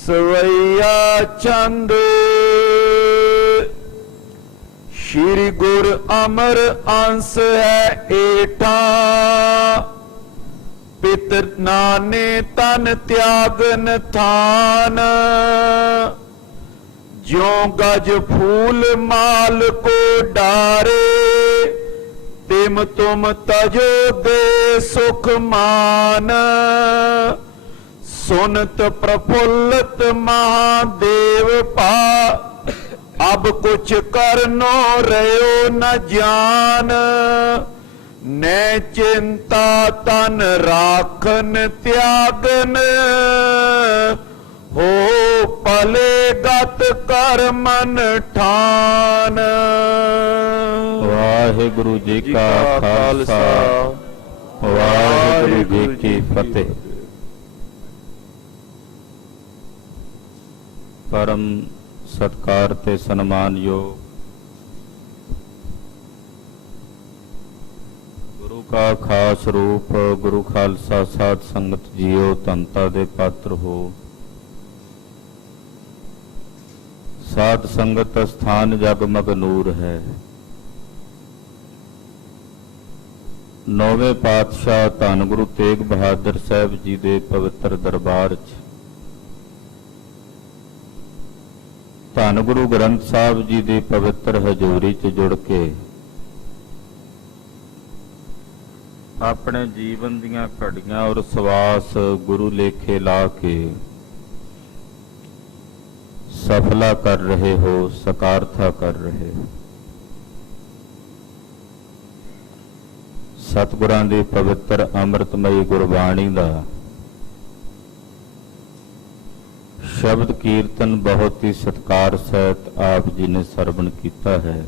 सवैया चंद श्री गुर अमर अंश है एठा पितर नाने तन त्यागन थान ज्यों गज फूल माल को डारे तिम तुम तजो दे सुख मान सुनत प्रफुल्लत महादेव पा अब कुछ करनो रहो न जान न चिंता तन राखन त्यागन हो पले गत कर मन ठान। वाहिगुरु जी का खालसा वाहिगुरु जी की फतेह। परम सत्कार ते सन्मान योग गुरु का खास रूप गुरु खालसा साध संगत जीओ तंता दे पात्र हो। साध संगत स्थान जगमग नूर है। नौवें पातशाह धन गुरु तेग बहादुर साहब जी दे पवित्र दरबार च धन गुरु ग्रंथ साहब जी की पवित्र हजूरी च जुड़ के अपने जीवन दीयां घड़ियां और सवास गुरु लेखे ला के सफला कर रहे हो, सकारथा कर रहे हो। सतगुरां दी पवित्र अमृतमयी गुरबाणी दा शब्द कीर्तन बहुत ही सत्कार सहित आप जी ने सरवण किया है।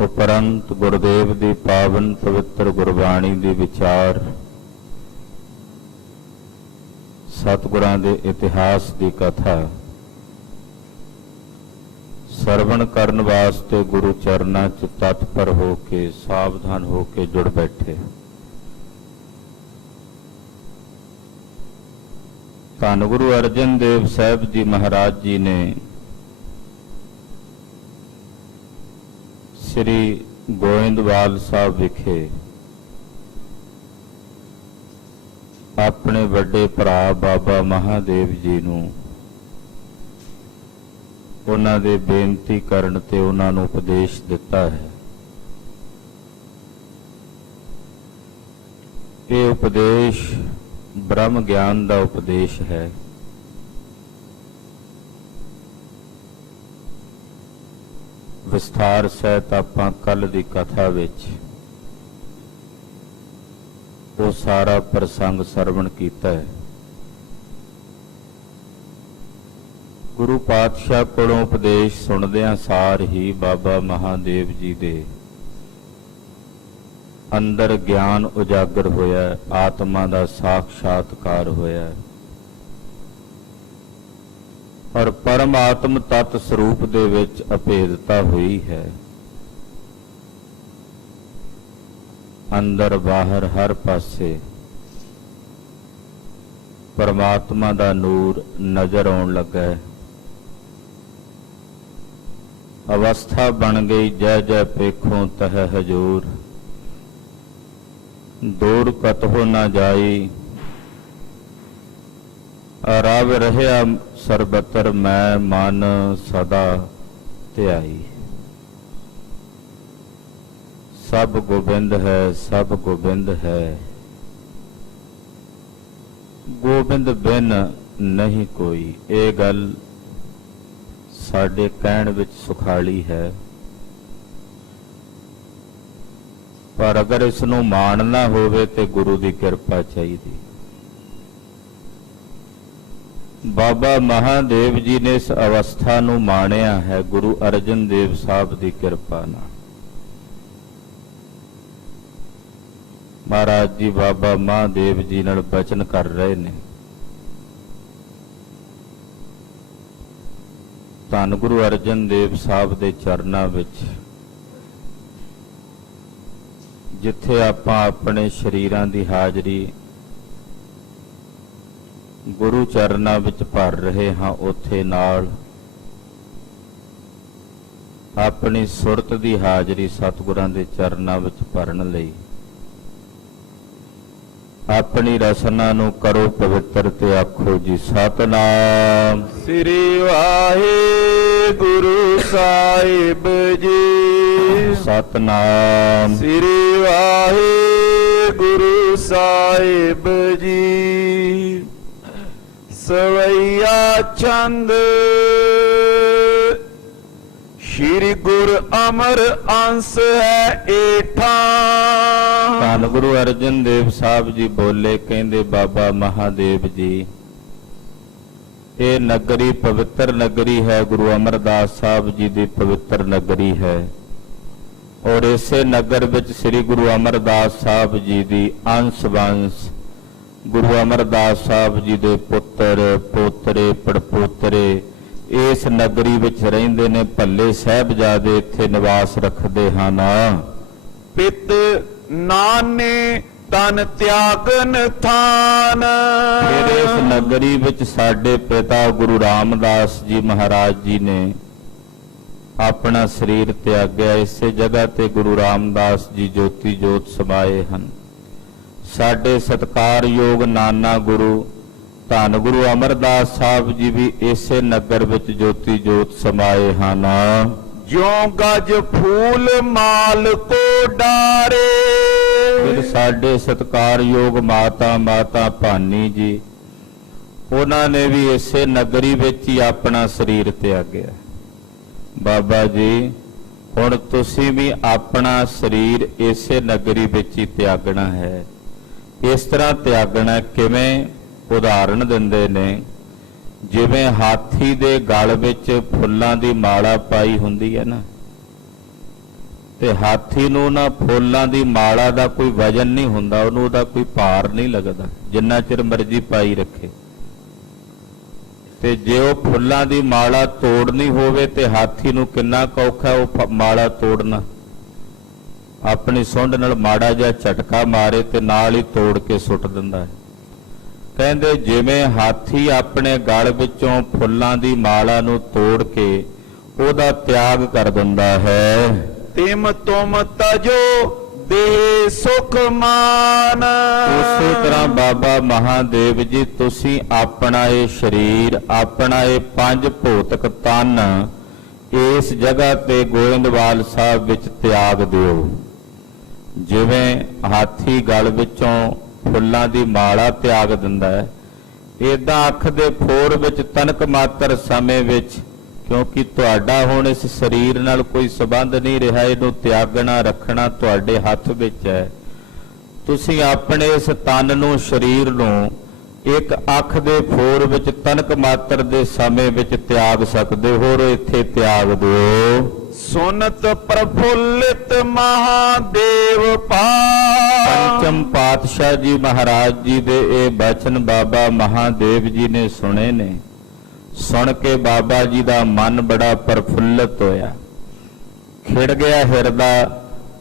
उपरंत गुरुदेव की पावन पवित्र गुरबाणी की विचार सतगुरां दे इतिहास की कथा सरवण करन वास्ते गुरु चरनां च तत्पर हो के सावधान हो के जुड़ बैठे। धन गुरु अर्जन देव साहब जी महाराज जी ने श्री गोइंदवाल साहब विखे अपने बड़े भरा बाबा महादेव जी नूं उन्हां दे बेनती करन ते उन्हां नूं उपदेश दिता है। ये उपदेश ब्रह्म ज्ञान का उपदेश है। विस्तार सहित आपां कल दी कथा विच वो सारा प्रसंग सरवण कीता है। गुरु पातशाह कोलों उपदेश सुनदियां सार ही बाबा महादेव जी दे अंदर ज्ञान उजागर होया, आत्मा का साक्षात्कार होया और परमात्म तत् स्वरूप दे विच अभेदता हुई है। अंदर बाहर हर पासे परमात्मा का नूर नजर आउण लगा। अवस्था बन गई जय जय पेखों तह हजूर दूर कतहो न जाई रब रहया सरबतर मैं मन सदा ध्याई। सब गोबिंद है, सब गोबिंद है, गोबिंद बिन नहीं कोई। ये गल साडे कहण विच सुखाली है, पर अगर इसनों मानना होवे ते गुरु की कृपा चाहिए। बाबा महादेव जी ने इस अवस्था नूं माणिया है गुरु अर्जन देव साहब की कृपा नाल। महाराज जी बाबा महादेव जी नाल बचन कर रहे ने। धन गुरु अर्जन देव साहब के चरनां विच जिथे आपां अपने शरीरां दी हाजरी ਗੁਰੂ ਚਰਨਾਂ ਵਿੱਚ ਭਰ ਰਹੇ ਹਾਂ, ਉੱਥੇ ਨਾਲ ਆਪਣੀ ਸੁਰਤ ਦੀ ਹਾਜ਼ਰੀ ਸਤਿਗੁਰਾਂ ਦੇ ਚਰਨਾਂ ਵਿੱਚ ਭਰਨ ਲਈ ਆਪਣੀ ਰਸਨਾ ਨੂੰ ਕਰੋ ਪਵਿੱਤਰ ਤੇ ਆਖੋ ਜੀ ਸਤਿਨਾਮ। ਸ੍ਰੀ ਵਾਹਿਗੁਰੂ ਸਾਹਿਬ ਜੀ। ਸਤਿਨਾਮ। ਸ੍ਰੀ ਵਾਹਿਗੁਰੂ ਸਾਹਿਬ ਜੀ। ਸਵਈਆ ਛੰਦ ਸ਼੍ਰੀ ਗੁਰ ਅਮਰ ਅੰਸ ਹੈ ਏਠਾ। ਧੰਨ ਗੁਰੂ ਅਰਜਨ ਦੇਵ ਸਾਹਿਬ ਜੀ ਬੋਲੇ, ਕਹਿੰਦੇ ਬਾਬਾ ਮਹਾਦੇਵ ਜੀ, ਇਹ ਨਗਰੀ ਪਵਿੱਤਰ ਨਗਰੀ ਹੈ, ਗੁਰੂ ਅਮਰਦਾਸ ਸਾਹਿਬ ਜੀ ਦੀ ਪਵਿੱਤਰ ਨਗਰੀ ਹੈ। ਔਰ ਇਸੇ ਨਗਰ ਵਿੱਚ ਸ੍ਰੀ ਗੁਰੂ ਅਮਰਦਾਸ ਸਾਹਿਬ ਜੀ ਦੀ ਅੰਸ਼ ਵੰਸ਼, ਗੁਰੂ ਅਮਰਦਾਸ ਸਾਹਿਬ ਜੀ ਦੇ ਪੁੱਤਰ ਪੋਤਰੇ ਪੜਪੋਤਰੇ ਇਸ ਨਗਰੀ ਵਿੱਚ ਰਹਿੰਦੇ ਨੇ। ਭੱਲੇ ਸਾਹਿਬਜ਼ਾਦੇ ਇੱਥੇ ਨਿਵਾਸ ਰੱਖਦੇ ਹਨ। ਪਿਤ ਨਾਨੇ ਤਨ ਤਿਆਗਨ ਥਾਨ। ਫਿਰ ਇਸ ਨਗਰੀ ਵਿੱਚ ਸਾਡੇ ਪਿਤਾ ਗੁਰੂ ਰਾਮਦਾਸ ਜੀ ਮਹਾਰਾਜ ਜੀ ਨੇ ਆਪਣਾ ਸਰੀਰ ਤਿਆਗਿਆ। ਇਸੇ ਜਗ੍ਹਾ ਤੇ ਗੁਰੂ ਰਾਮਦਾਸ ਜੀ ਜੋਤੀ ਜੋਤ ਸਮਾਏ ਹਨ। ਸਾਡੇ ਸਤਿਕਾਰਯੋਗ ਨਾਨਾ ਗੁਰੂ ਧੰਨ ਗੁਰੂ ਅਮਰਦਾਸ ਸਾਹਿਬ ਜੀ ਵੀ ਇਸੇ ਨਗਰ ਵਿੱਚ ਜੋਤੀ ਜੋਤ ਸਮਾਏ ਹਨ। ਜਿਉ ਗਜ ਫੂਲ ਮਾਲ ਕੋ ਡਾਰੇ। ਫਿਰ ਸਾਡੇ ਸਤਿਕਾਰਯੋਗ ਮਾਤਾ ਭਾਨੀ ਜੀ, ਉਹਨਾਂ ਨੇ ਵੀ ਇਸੇ ਨਗਰੀ ਵਿੱਚ ਹੀ ਆਪਣਾ ਸਰੀਰ ਤਿਆਗਿਆ। ਬਾਬਾ ਜੀ, ਹੁਣ ਤੁਸੀਂ ਵੀ ਆਪਣਾ ਸਰੀਰ ਇਸੇ ਨਗਰੀ ਵਿੱਚ ਹੀ ਤਿਆਗਣਾ ਹੈ। ਇਸ ਤਰ੍ਹਾਂ ਤਿਆਗਣਾ ਕਿਵੇਂ? ਉਦਾਹਰਣ ਦਿੰਦੇ ਨੇ, ਜਿਵੇਂ ਹਾਥੀ ਦੇ ਗਲ ਵਿੱਚ ਫੁੱਲਾਂ ਦੀ ਮਾਲਾ ਪਾਈ ਹੁੰਦੀ ਹੈ ਨਾ, ਤੇ ਹਾਥੀ ਨੂੰ ਨਾ ਫੁੱਲਾਂ ਦੀ ਮਾਲਾ ਦਾ ਕੋਈ ਵਜਨ ਨਹੀਂ ਹੁੰਦਾ, ਉਹਨੂੰ ਉਹਦਾ ਕੋਈ ਭਾਰ ਨਹੀਂ ਲੱਗਦਾ, ਜਿੰਨਾ ਚਿਰ ਮਰਜ਼ੀ ਪਾਈ ਰੱਖੇ। ਤੇ ਜੇ ਉਹ ਫੁੱਲਾਂ ਦੀ ਮਾਲਾ ਤੋੜਨੀ ਹੋਵੇ ਤੇ ਹਾਥੀ ਨੂੰ ਕਿੰਨਾ ਔਖਾ ਉਹ ਮਾਲਾ ਤੋੜਨਾ। ਆਪਣੀ ਸੁੰਡ ਨਾਲ ਮਾੜਾ ਜਿਹਾ ਝਟਕਾ ਮਾਰੇ ਤੇ ਨਾਲ ਹੀ ਤੋੜ ਕੇ ਸੁੱਟ ਦਿੰਦਾ ਹੈ। ਕਹਿੰਦੇ ਜਿਵੇਂ ਹਾਥੀ ਆਪਣੇ ਗਲ ਵਿੱਚੋਂ ਫੁੱਲਾਂ ਦੀ ਮਾਲਾ ਨੂੰ ਤੋੜ ਕੇ ਉਹਦਾ ਤਿਆਗ ਕਰ ਦਿੰਦਾ ਹੈ, ਤਿਮ ਤੁਮ ਤਜੋ ਦੇ ਸੁਖ ਮਾਨ। ਉਸੇ ਤਰ੍ਹਾਂ ਬਾਬਾ ਮਹਾਦੇਵ ਜੀ, ਤੁਸੀਂ ਆਪਣਾ ਇਹ ਸਰੀਰ, ਆਪਣਾ ਇਹ ਪੰਜ ਭੌਤਿਕ ਤਨ ਇਸ ਜਗ੍ਹਾ ਤੇ ਗੋਇੰਦਵਾਲ ਸਾਹਿਬ ਵਿੱਚ ਤਿਆਗ ਦਿਓ। ਜਿਵੇਂ ਹਾਥੀ ਗਲ ਵਿੱਚੋਂ ਫੁੱਲਾਂ ਦੀ ਮਾਲਾ ਤਿਆਗ ਦਿੰਦਾ ਹੈ, ਏਦਾਂ ਅੱਖ ਦੇ ਫੋਰ ਵਿੱਚ ਤਨਕ ਮਾਤਰ ਸਮੇਂ ਵਿੱਚ, ਕਿਉਂਕਿ ਤੁਹਾਡਾ ਹੁਣ ਇਸ ਸਰੀਰ ਨਾਲ ਕੋਈ ਸੰਬੰਧ ਨਹੀਂ ਰਿਹਾ, ਇਹਨੂੰ ਤਿਆਗਣਾ ਰੱਖਣਾ ਤੁਹਾਡੇ ਹੱਥ ਵਿੱਚ ਹੈ। ਤੁਸੀਂ ਆਪਣੇ ਇਸ ਤਨ ਨੂੰ, ਸਰੀਰ ਨੂੰ ਇੱਕ ਅੱਖ ਦੇ ਫੋਰ ਵਿੱਚ ਤਨਕ ਮਾਤਰ ਦੇ ਸਮੇਂ ਵਿੱਚ ਤਿਆਗ ਸਕਦੇ ਹੋ। ਇੱਥੇ ਤਿਆਗ ਦਿਓ। ਸੁਨਤ ਪ੍ਰਫੁੱਲਿਤ ਮਹਾਦੇਵ ਪਾਸ। ਪੰਚਮ ਪਾਤਸ਼ਾਹ ਜੀ ਮਹਾਰਾਜ ਜੀ ਦੇ ਇਹ ਬਚਨ ਬਾਬਾ ਮਹਾਦੇਵ ਜੀ ਨੇ ਸੁਣੇ ਨੇ। ਸੁਣ ਕੇ ਬਾਬਾ ਜੀ ਦਾ ਮਨ ਬੜਾ ਪ੍ਰਫੁੱਲਤ ਹੋਇਆ, ਖਿੜ ਗਿਆ ਹਿਰਦਾ,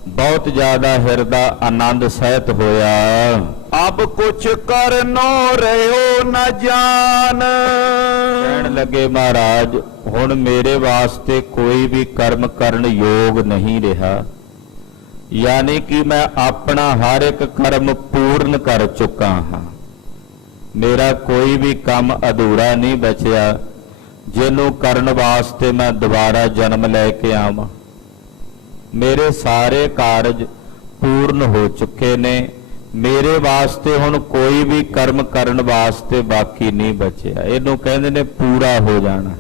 ਬਹੁਤ ਜ਼ਿਆਦਾ ਹਿਰਦਾ ਆਨੰਦ ਸਹਿਤ ਹੋਇਆ। ਅਬ ਕੁਛ ਕਰਨੋ ਰਹਿਓ ਨ ਜਾਨ। ਕਹਿਣ ਲੱਗੇ ਮਹਾਰਾਜ, ਹੁਣ ਮੇਰੇ ਵਾਸਤੇ ਕੋਈ ਵੀ ਕਰਮ ਕਰਨ ਯੋਗ ਨਹੀਂ ਰਿਹਾ, ਯਾਨੀ ਕਿ ਮੈਂ ਆਪਣਾ ਹਰ ਇੱਕ ਕਰਮ ਪੂਰਨ ਕਰ ਚੁੱਕਾ ਹਾਂ। ਮੇਰਾ ਕੋਈ ਵੀ ਕੰਮ ਅਧੂਰਾ ਨਹੀਂ ਬਚਿਆ ਜਿਹਨੂੰ ਕਰਨ ਵਾਸਤੇ ਮੈਂ ਦੁਬਾਰਾ ਜਨਮ ਲੈ ਕੇ ਆਵਾਂ। ਮੇਰੇ ਸਾਰੇ ਕਾਰਜ ਪੂਰਨ ਹੋ ਚੁੱਕੇ ਨੇ, ਮੇਰੇ ਵਾਸਤੇ ਹੁਣ ਕੋਈ ਵੀ ਕਰਮ ਕਰਨ ਵਾਸਤੇ ਬਾਕੀ ਨਹੀਂ ਬਚਿਆ। ਇਹਨੂੰ ਕਹਿੰਦੇ ਨੇ ਪੂਰਾ ਹੋ ਜਾਣਾ।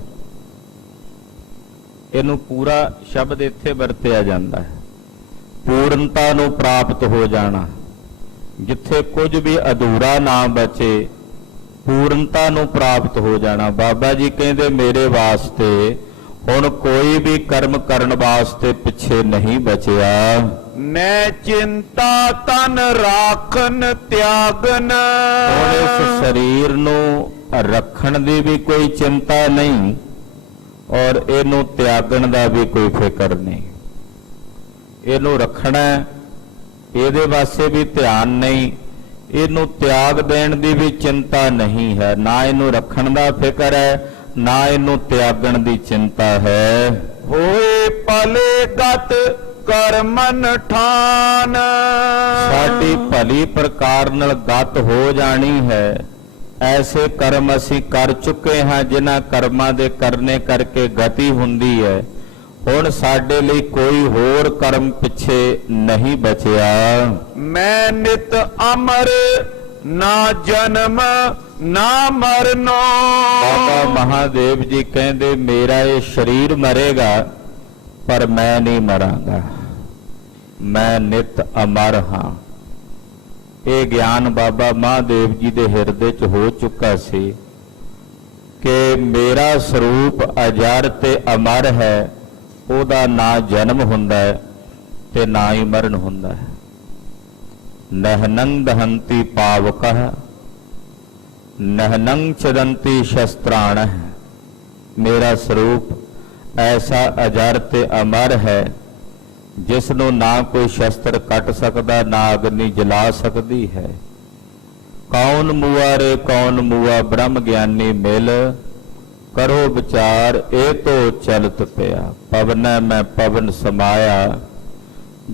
ਇਹਨੂੰ ਪੂਰਾ ਸ਼ਬਦ ਇੱਥੇ ਵਰਤਿਆ ਜਾਂਦਾ ਹੈ, ਪੂਰਨਤਾ ਨੂੰ ਪ੍ਰਾਪਤ ਹੋ ਜਾਣਾ। ਜਿੱਥੇ ਕੁਝ ਵੀ ਅਧੂਰਾ ਨਾ ਬਚੇ, ਪੂਰਨਤਾ ਨੂੰ ਪ੍ਰਾਪਤ ਹੋ ਜਾਣਾ। ਬਾਬਾ ਜੀ ਕਹਿੰਦੇ ਮੇਰੇ ਵਾਸਤੇ ਹੁਣ ਕੋਈ ਵੀ ਕਰਮ ਕਰਨ ਵਾਸਤੇ ਪਿੱਛੇ ਨਹੀਂ ਬਚਿਆ। ਨੈ ਚਿੰਤਾ ਤਨ ਰਾਖਨ ਤਿਆਗਨ। ਹੁਣ ਇਸ ਸਰੀਰ ਨੂੰ ਰੱਖਣ ਦੀ ਵੀ ਕੋਈ ਚਿੰਤਾ ਨਹੀਂ ਔਰ ਇਹਨੂੰ ਤਿਆਗਣ ਦਾ ਵੀ ਕੋਈ ਫਿਕਰ ਨਹੀਂ। ਇਹਨੂੰ ਰੱਖਣਾ, ਇਹਦੇ ਵਾਸਤੇ ਵੀ ਧਿਆਨ ਨਹੀਂ, ਇਹਨੂੰ ਤਿਆਗ ਦੇਣ ਦੀ ਵੀ ਚਿੰਤਾ ਨਹੀਂ ਹੈ, ਨਾ ਇਹਨੂੰ ਰੱਖਣ ਦਾ ਫਿਕਰ ਹੈ, ਨਾ ਇਹਨੂੰ ਤਿਆਗਣ ਦੀ ਚਿੰਤਾ ਹੈ। ਹੋਏ ਭਲੇ ਗਤ ਕਰਮਨ ਠਾਨ, ਸਾਡੀ ਭਲੀ ਪ੍ਰਕਾਰ ਨਾਲ ਗਤ ਹੋ ਜਾਣੀ ਹੈ। ਐਸੇ ਕਰਮ ਅਸੀਂ ਕਰ ਚੁੱਕੇ ਹਾਂ ਜਿਨ੍ਹਾਂ ਕਰਮਾਂ ਦੇ ਕਰਨੇ ਕਰਕੇ ਗਤੀ ਹੁੰਦੀ ਹੈ। ਹੁਣ ਸਾਡੇ ਲਈ ਕੋਈ ਹੋਰ ਕਰਮ ਪਿੱਛੇ ਨਹੀਂ ਬਚਿਆ। ਮੈਂ ਨਿਤ ਅਮਰ ਨਾ ਜਨਮ ਨਾ ਮਰਨੋ। ਬਾਬਾ ਮਹਾਦੇਵ ਜੀ ਕਹਿੰਦੇ ਮੇਰਾ ਇਹ ਸਰੀਰ ਮਰੇਗਾ ਪਰ ਮੈਂ ਨਹੀਂ ਮਰਾਂਗਾ, ਮੈਂ ਨਿਤ ਅਮਰ ਹਾਂ। ਇਹ ਗਿਆਨ ਬਾਬਾ ਮਹਾਦੇਵ ਜੀ ਦੇ ਹਿਰਦੇ 'ਚ ਹੋ ਚੁੱਕਾ ਸੀ ਕਿ ਮੇਰਾ ਸਰੂਪ ਅਜਰ ਤੇ ਅਮਰ ਹੈ। ਉਹਦਾ ਨਾ ਜਨਮ ਹੁੰਦਾ ਹੈ ਤੇ ਨਾ ਹੀ ਮਰਨ ਹੁੰਦਾ ਹੈ। ਨਹਨੰ ਦਹੰਤੀ ਪਾਵਕਹ ਨਹਨੰ ਚਦੰਤੀ ਸ਼ਸਤਰਾਣਹ। ਮੇਰਾ ਸਰੂਪ ਐਸਾ ਅਜਰ ਤੇ ਅਮਰ ਹੈ ਜਿਸ ਨੂੰ ਨਾ ਕੋਈ ਸ਼ਸਤਰ ਕੱਟ ਸਕਦਾ, ਨਾ ਅਗਨੀ ਜਲਾ ਸਕਦੀ ਹੈ। ਕੌਣ ਮੂਆ ਰੇ ਕੌਣ ਮੂਆ, ਬ੍ਰਹਮ ਗਿਆਨੀ ਮਿਲ ਕਰੋ ਵਿਚਾਰ, ਇਹ ਤੋ ਚਲਤ ਪਿਆ। ਪਵਨੈ ਮੈਂ ਪਵਨ ਸਮਾਇਆ,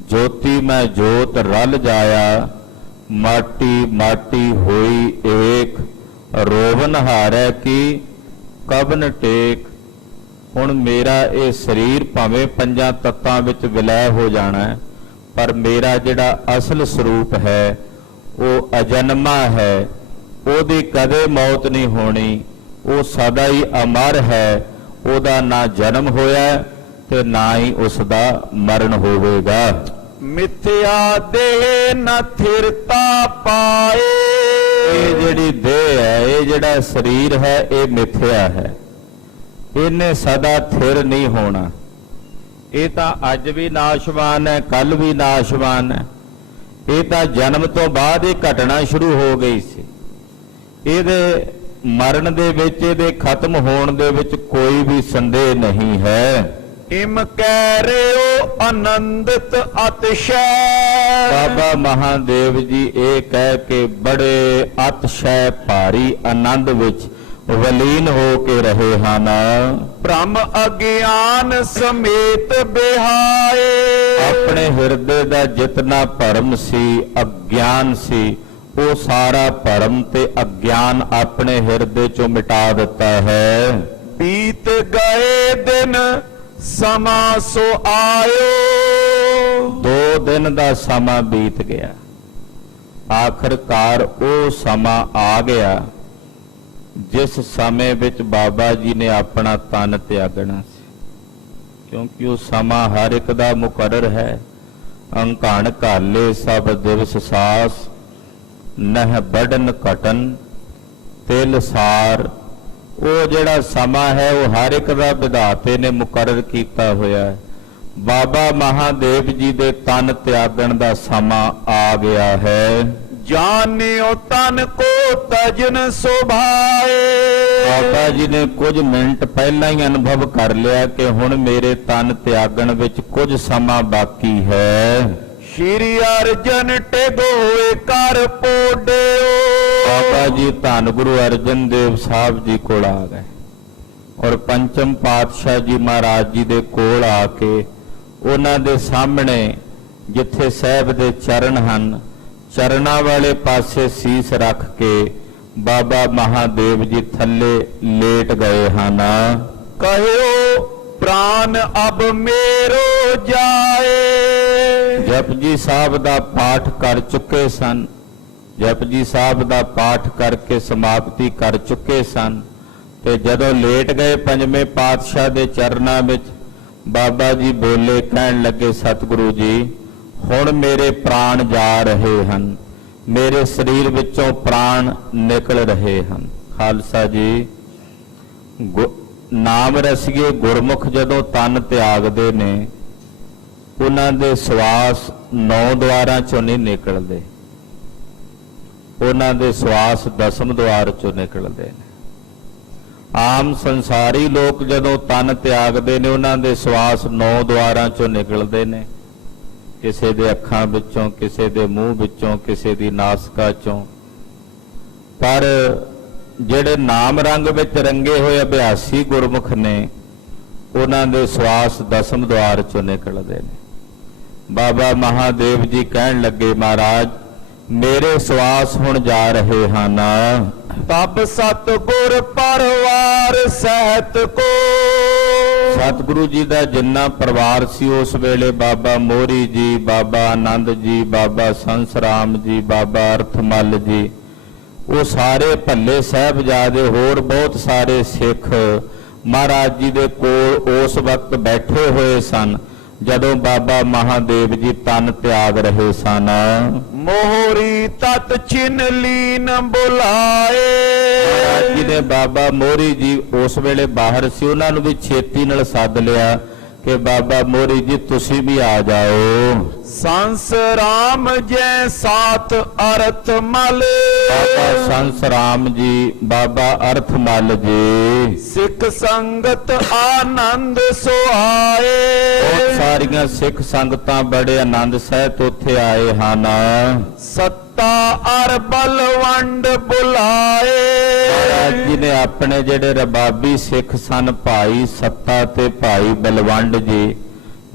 ਜੋਤੀ ਮੈਂ ਜੋਤ ਰਲ ਜਾਇਆ। ਮਾਟੀ ਮਾਟੀ ਹੋਈ ਏਕ, ਰੋਵਨ ਹਾਰੈ ਕੀ ਕਬਨ ਟੇਕ। ਹੁਣ ਮੇਰਾ ਇਹ ਸਰੀਰ ਭਾਵੇਂ ਪੰਜਾਂ ਤੱਤਾਂ ਵਿੱਚ ਵਿਲੈ ਹੋ ਜਾਣਾ ਹੈ, ਪਰ ਮੇਰਾ ਜਿਹੜਾ ਅਸਲ ਸਰੂਪ ਹੈ ਉਹ ਅਜਨਮਾ ਹੈ। ਉਹਦੀ ਕਦੇ ਮੌਤ ਨਹੀਂ ਹੋਣੀ, ਉਹ ਸਦਾ ਹੀ ਅਮਰ ਹੈ। ਉਹਦਾ ਨਾ ਜਨਮ ਹੋਇਆ ਤੇ ਨਾ ਹੀ ਉਸ ਦਾ ਮਰਨ ਹੋਵੇਗਾ। ਮਿਥਿਆ ਦੇਹ ਨ ਥਿਰਤਾ ਪਾਏ। ਇਹ ਜਿਹੜੀ ਦੇਹ ਹੈ, ਇਹ ਜਿਹੜਾ ਸਰੀਰ ਹੈ, ਇਹ ਮਿਥਿਆ ਹੈ। ਇਹਨੇ ਸਦਾ ਥਿਰ ਨਹੀਂ ਹੋਣਾ। ਇਹ ਤਾਂ ਅੱਜ ਵੀ ਨਾਸ਼ਵਾਨ ਹੈ, ਕੱਲ ਵੀ ਨਾਸ਼ਵਾਨ ਹੈ। ਇਹ ਤਾਂ ਜਨਮ ਤੋਂ ਬਾਅਦ ਹੀ ਘਟਣਾ ਸ਼ੁਰੂ ਹੋ ਗਈ ਸੀ। ਇਹਦੇ ਮਰਨ ਦੇ ਵਿੱਚ, ਇਹਦੇ ਖਤਮ ਹੋਣ ਦੇ ਵਿੱਚ ਕੋਈ ਵੀ ਸੰਦੇਹ ਨਹੀਂ ਹੈ। ਇਮ ਕਹਿ ਰਿਓ ਆਨੰਦਿਤ ਅਤਿਸ਼ੈ। ਬਾਬਾ ਮਹਾਦੇਵ ਜੀ ਇਹ ਕਹਿ ਕੇ ਬੜੇ ਅਤਿਸ਼ੈ ਭਾਰੀ ਆਨੰਦ ਵਿੱਚ ਵਲੀਨ ਹੋ ਕੇ ਰਹੇ ਹਨ। ਭ੍ਰਮ ਅਗਿਆਨ ਸਮੇਤ ਬਿਹਾਏ। ਆਪਣੇ ਹਿਰਦੇ ਦਾ ਜਿਤਨਾ ਭਰਮ ਸੀ, ਅਗਿਆਨ ਸੀ, ਉਹ ਸਾਰਾ ਭਰਮ ਤੇ ਅਗਿਆਨ ਆਪਣੇ ਹਿਰਦੇ ਚੋਂ ਮਿਟਾ ਦਿੱਤਾ ਹੈ। ਬੀਤ ਗਏ ਦਿਨ ਸਮਾਂ ਸੋ ਆਇਓ। 2 ਦਿਨ ਦਾ ਸਮਾਂ ਬੀਤ ਗਿਆ, ਆਖਰਕਾਰ ਉਹ ਸਮਾਂ ਆ ਗਿਆ ਜਿਸ ਸਮੇਂ ਵਿੱਚ ਬਾਬਾ ਜੀ ਨੇ ਆਪਣਾ ਤਨ ਤਿਆਗਣਾ ਸੀ। ਕਿਉਂਕਿ ਉਹ ਸਮਾਂ ਹਰ ਇੱਕ ਦਾ ਮੁਕਰਰ ਹੈ। ਅੰਕਾਣ ਘਾਲੇ ਸਭ ਦਿਵਸ ਸਾਸ, ਨਹ ਬੜਨ ਘਟਨ ਤਿਲ ਸਾਰ। ਉਹ ਜਿਹੜਾ ਸਮਾਂ ਹੈ ਉਹ ਹਰ ਇੱਕ ਦਾ ਵਿਧਾਤੇ ਨੇ ਮੁਕਰਰ ਕੀਤਾ ਹੋਇਆ ਹੈ। ਬਾਬਾ ਮਹਾਦੇਵ ਜੀ ਦੇ ਤਨ ਤਿਆਗਣ ਦਾ ਸਮਾਂ ਆ ਗਿਆ ਹੈ। ਜਾਣਿਓ ਤਨ ਕੋ ਤਜਨ ਸੁਭਾਏ। ਬਾਬਾ ਜੀ ਨੇ ਕੁਝ ਮਿੰਟ ਪਹਿਲਾਂ ਹੀ ਅਨੁਭਵ ਕਰ ਲਿਆ ਕਿ ਹੁਣ ਮੇਰੇ ਤਨ ਤਿਆਗਣ ਵਿੱਚ ਕੁਝ ਸਮਾਂ ਬਾਕੀ ਹੈ। ਸ਼੍ਰੀ ਅਰਜਨ ਟੇਗੋਏ ਕਰ ਪੋਡਿਓ। ਬਾਬਾ ਜੀ ਧੰਨ ਗੁਰੂ ਅਰਜਨ ਦੇਵ ਸਾਹਿਬ ਜੀ ਕੋਲ ਆ ਗਏ ਔਰ ਪੰਚਮ ਪਾਤਸ਼ਾਹ ਜੀ ਮਹਾਰਾਜ ਜੀ ਦੇ ਕੋਲ ਆ ਕੇ ਉਹਨਾਂ ਦੇ ਸਾਹਮਣੇ ਜਿੱਥੇ ਸਾਹਿਬ ਦੇ ਚਰਨ ਹਨ, ਚਰਨਾਂ ਵਾਲੇ ਪਾਸੇ ਸੀਸ ਰੱਖ ਕੇ ਬਾਬਾ ਮਹਾਦੇਵ ਜੀ ਥੱਲੇ ਲੇਟ ਗਏ ਹਨ। ਕਹਿਓ ਪ੍ਰਾਨ ਅਬ ਮੇਰੋ ਜਾਏ। ਜਪਜੀ ਸਾਹਿਬ ਦਾ ਪਾਠ ਕਰ ਚੁੱਕੇ ਸਨ, ਜਪਜੀ ਸਾਹਿਬ ਦਾ ਪਾਠ ਕਰਕੇ ਸਮਾਪਤੀ ਕਰ ਚੁੱਕੇ ਸਨ ਤੇ ਜਦੋਂ ਲੇਟ ਗਏ ਪੰਜਵੇਂ ਪਾਤਸ਼ਾਹ ਦੇ ਚਰਨਾਂ ਵਿੱਚ, ਬਾਬਾ ਜੀ ਬੋਲੇ, ਕਹਿਣ ਲੱਗੇ, ਸਤਿਗੁਰੂ ਜੀ ਹੁਣ ਮੇਰੇ ਪ੍ਰਾਣ ਜਾ ਰਹੇ ਹਨ, ਮੇਰੇ ਸਰੀਰ ਵਿੱਚੋਂ ਪ੍ਰਾਣ ਨਿਕਲ ਰਹੇ ਹਨ। ਖਾਲਸਾ ਜੀ, ਨਾਮ ਰਸੀਏ ਗੁਰਮੁਖ ਜਦੋਂ ਤਨ ਤਿਆਗਦੇ ਨੇ, ਉਹਨਾਂ ਦੇ ਸਵਾਸ 9 ਦੁਆਰਾਂ ਚੋਂ ਨਹੀਂ ਨਿਕਲਦੇ, ਉਹਨਾਂ ਦੇ ਸਵਾਸ 10ਮ ਦੁਆਰ ਚੋਂ ਨਿਕਲਦੇ ਨੇ। ਆਮ ਸੰਸਾਰੀ ਲੋਕ ਜਦੋਂ ਤਨ ਤਿਆਗਦੇ ਨੇ, ਉਹਨਾਂ ਦੇ ਸਵਾਸ 9 ਦੁਆਰਾਂ ਚੋਂ ਨਿਕਲਦੇ ਨੇ। ਕਿਸੇ ਦੇ ਅੱਖਾਂ ਵਿੱਚੋਂ, ਕਿਸੇ ਦੇ ਮੂੰਹ ਵਿੱਚੋਂ, ਕਿਸੇ ਦੀ ਨਾਸਕਾ ਚੋਂ। ਪਰ ਜਿਹੜੇ ਨਾਮ ਰੰਗ ਵਿੱਚ ਰੰਗੇ ਹੋਏ ਅਭਿਆਸੀ ਗੁਰਮੁਖ ਨੇ, ਉਹਨਾਂ ਦੇ ਸਵਾਸ ਦਸਮ ਦੁਆਰ ਚੋਂ ਨਿਕਲਦੇ ਨੇ। ਬਾਬਾ ਮਹਾਦੇਵ ਜੀ ਕਹਿਣ ਲੱਗੇ, ਮਹਾਰਾਜ ਮੇਰੇ ਸਵਾਸ ਹੁਣ ਜਾ ਰਹੇ ਹਨ। ਤਬ ਸਤਿਗੁਰ ਪਰਵਾਰ ਸਹਿਤ ਕੋ। ਸਤਿਗੁਰੂ ਜੀ ਦਾ ਜਿੰਨਾ ਪਰਿਵਾਰ ਸੀ ਉਸ ਵੇਲੇ, ਬਾਬਾ ਮੋਹਰੀ ਜੀ, ਬਾਬਾ ਆਨੰਦ ਜੀ, ਬਾਬਾ ਸੰਸਰਾਮ ਜੀ, ਬਾਬਾ ਅਰਥਮਲ ਜੀ, ਉਹ ਸਾਰੇ ਭੱਲੇ ਸਾਹਿਬਜ਼ਾਦੇ, ਹੋਰ ਬਹੁਤ ਸਾਰੇ ਸਿੱਖ ਮਹਾਰਾਜ ਜੀ ਦੇ ਕੋਲ ਉਸ ਵਕਤ ਬੈਠੇ ਹੋਏ ਸਨ ਜਦੋਂ ਬਾਬਾ ਮਹਾਦੇਵ ਜੀ ਤਨ ਤਿਆਗ ਰਹੇ ਸਨ। ਮੋਹਰੀ ਤਤ ਛਿਨ ਲੀਨ ਬੁਲਾਏ। ਮਹਾਰਾਜ ਜੀ ਨੇ ਬਾਬਾ ਮੋਹਰੀ ਜੀ ਉਸ ਵੇਲੇ ਬਾਹਰ ਸੀ, ਉਹਨਾਂ ਨੂੰ ਵੀ ਛੇਤੀ ਨਾਲ ਸੱਦ ਲਿਆ ਕਿ ਬਾਬਾ ਮੋਹਰੀ ਜੀ ਤੁਸੀਂ ਵੀ ਆ ਜਾਓ। ਸੰਸਰਾਮ ਜੈ ਸਾਥ ਅਰਥ ਮਲ। ਬਾਬਾ ਸੰਸਰਾਮ ਜੀ, ਬਾਬਾ ਅਰਥਮਲ ਜੀ, ਸਿੱਖ ਸੰਗਤ ਆਨੰਦ ਸੁਆਏ। ਬਹੁਤ ਸਾਰੀਆਂ ਸਿੱਖ ਸੰਗਤਾਂ ਬੜੇ ਆਨੰਦ ਸਹਿਤ ਉੱਥੇ ਆਏ ਹਨ। ਸੱਤਾ ਅਰ ਬਲਵੰਡ ਬੁਲਾਏ। ਮਹਾਰਾਜ ਜੀ ਨੇ ਆਪਣੇ ਜਿਹੜੇ ਰਬਾਬੀ ਸਿੱਖ ਸਨ, ਭਾਈ ਸੱਤਾ ਤੇ ਭਾਈ ਬਲਵੰਡ ਜੀ,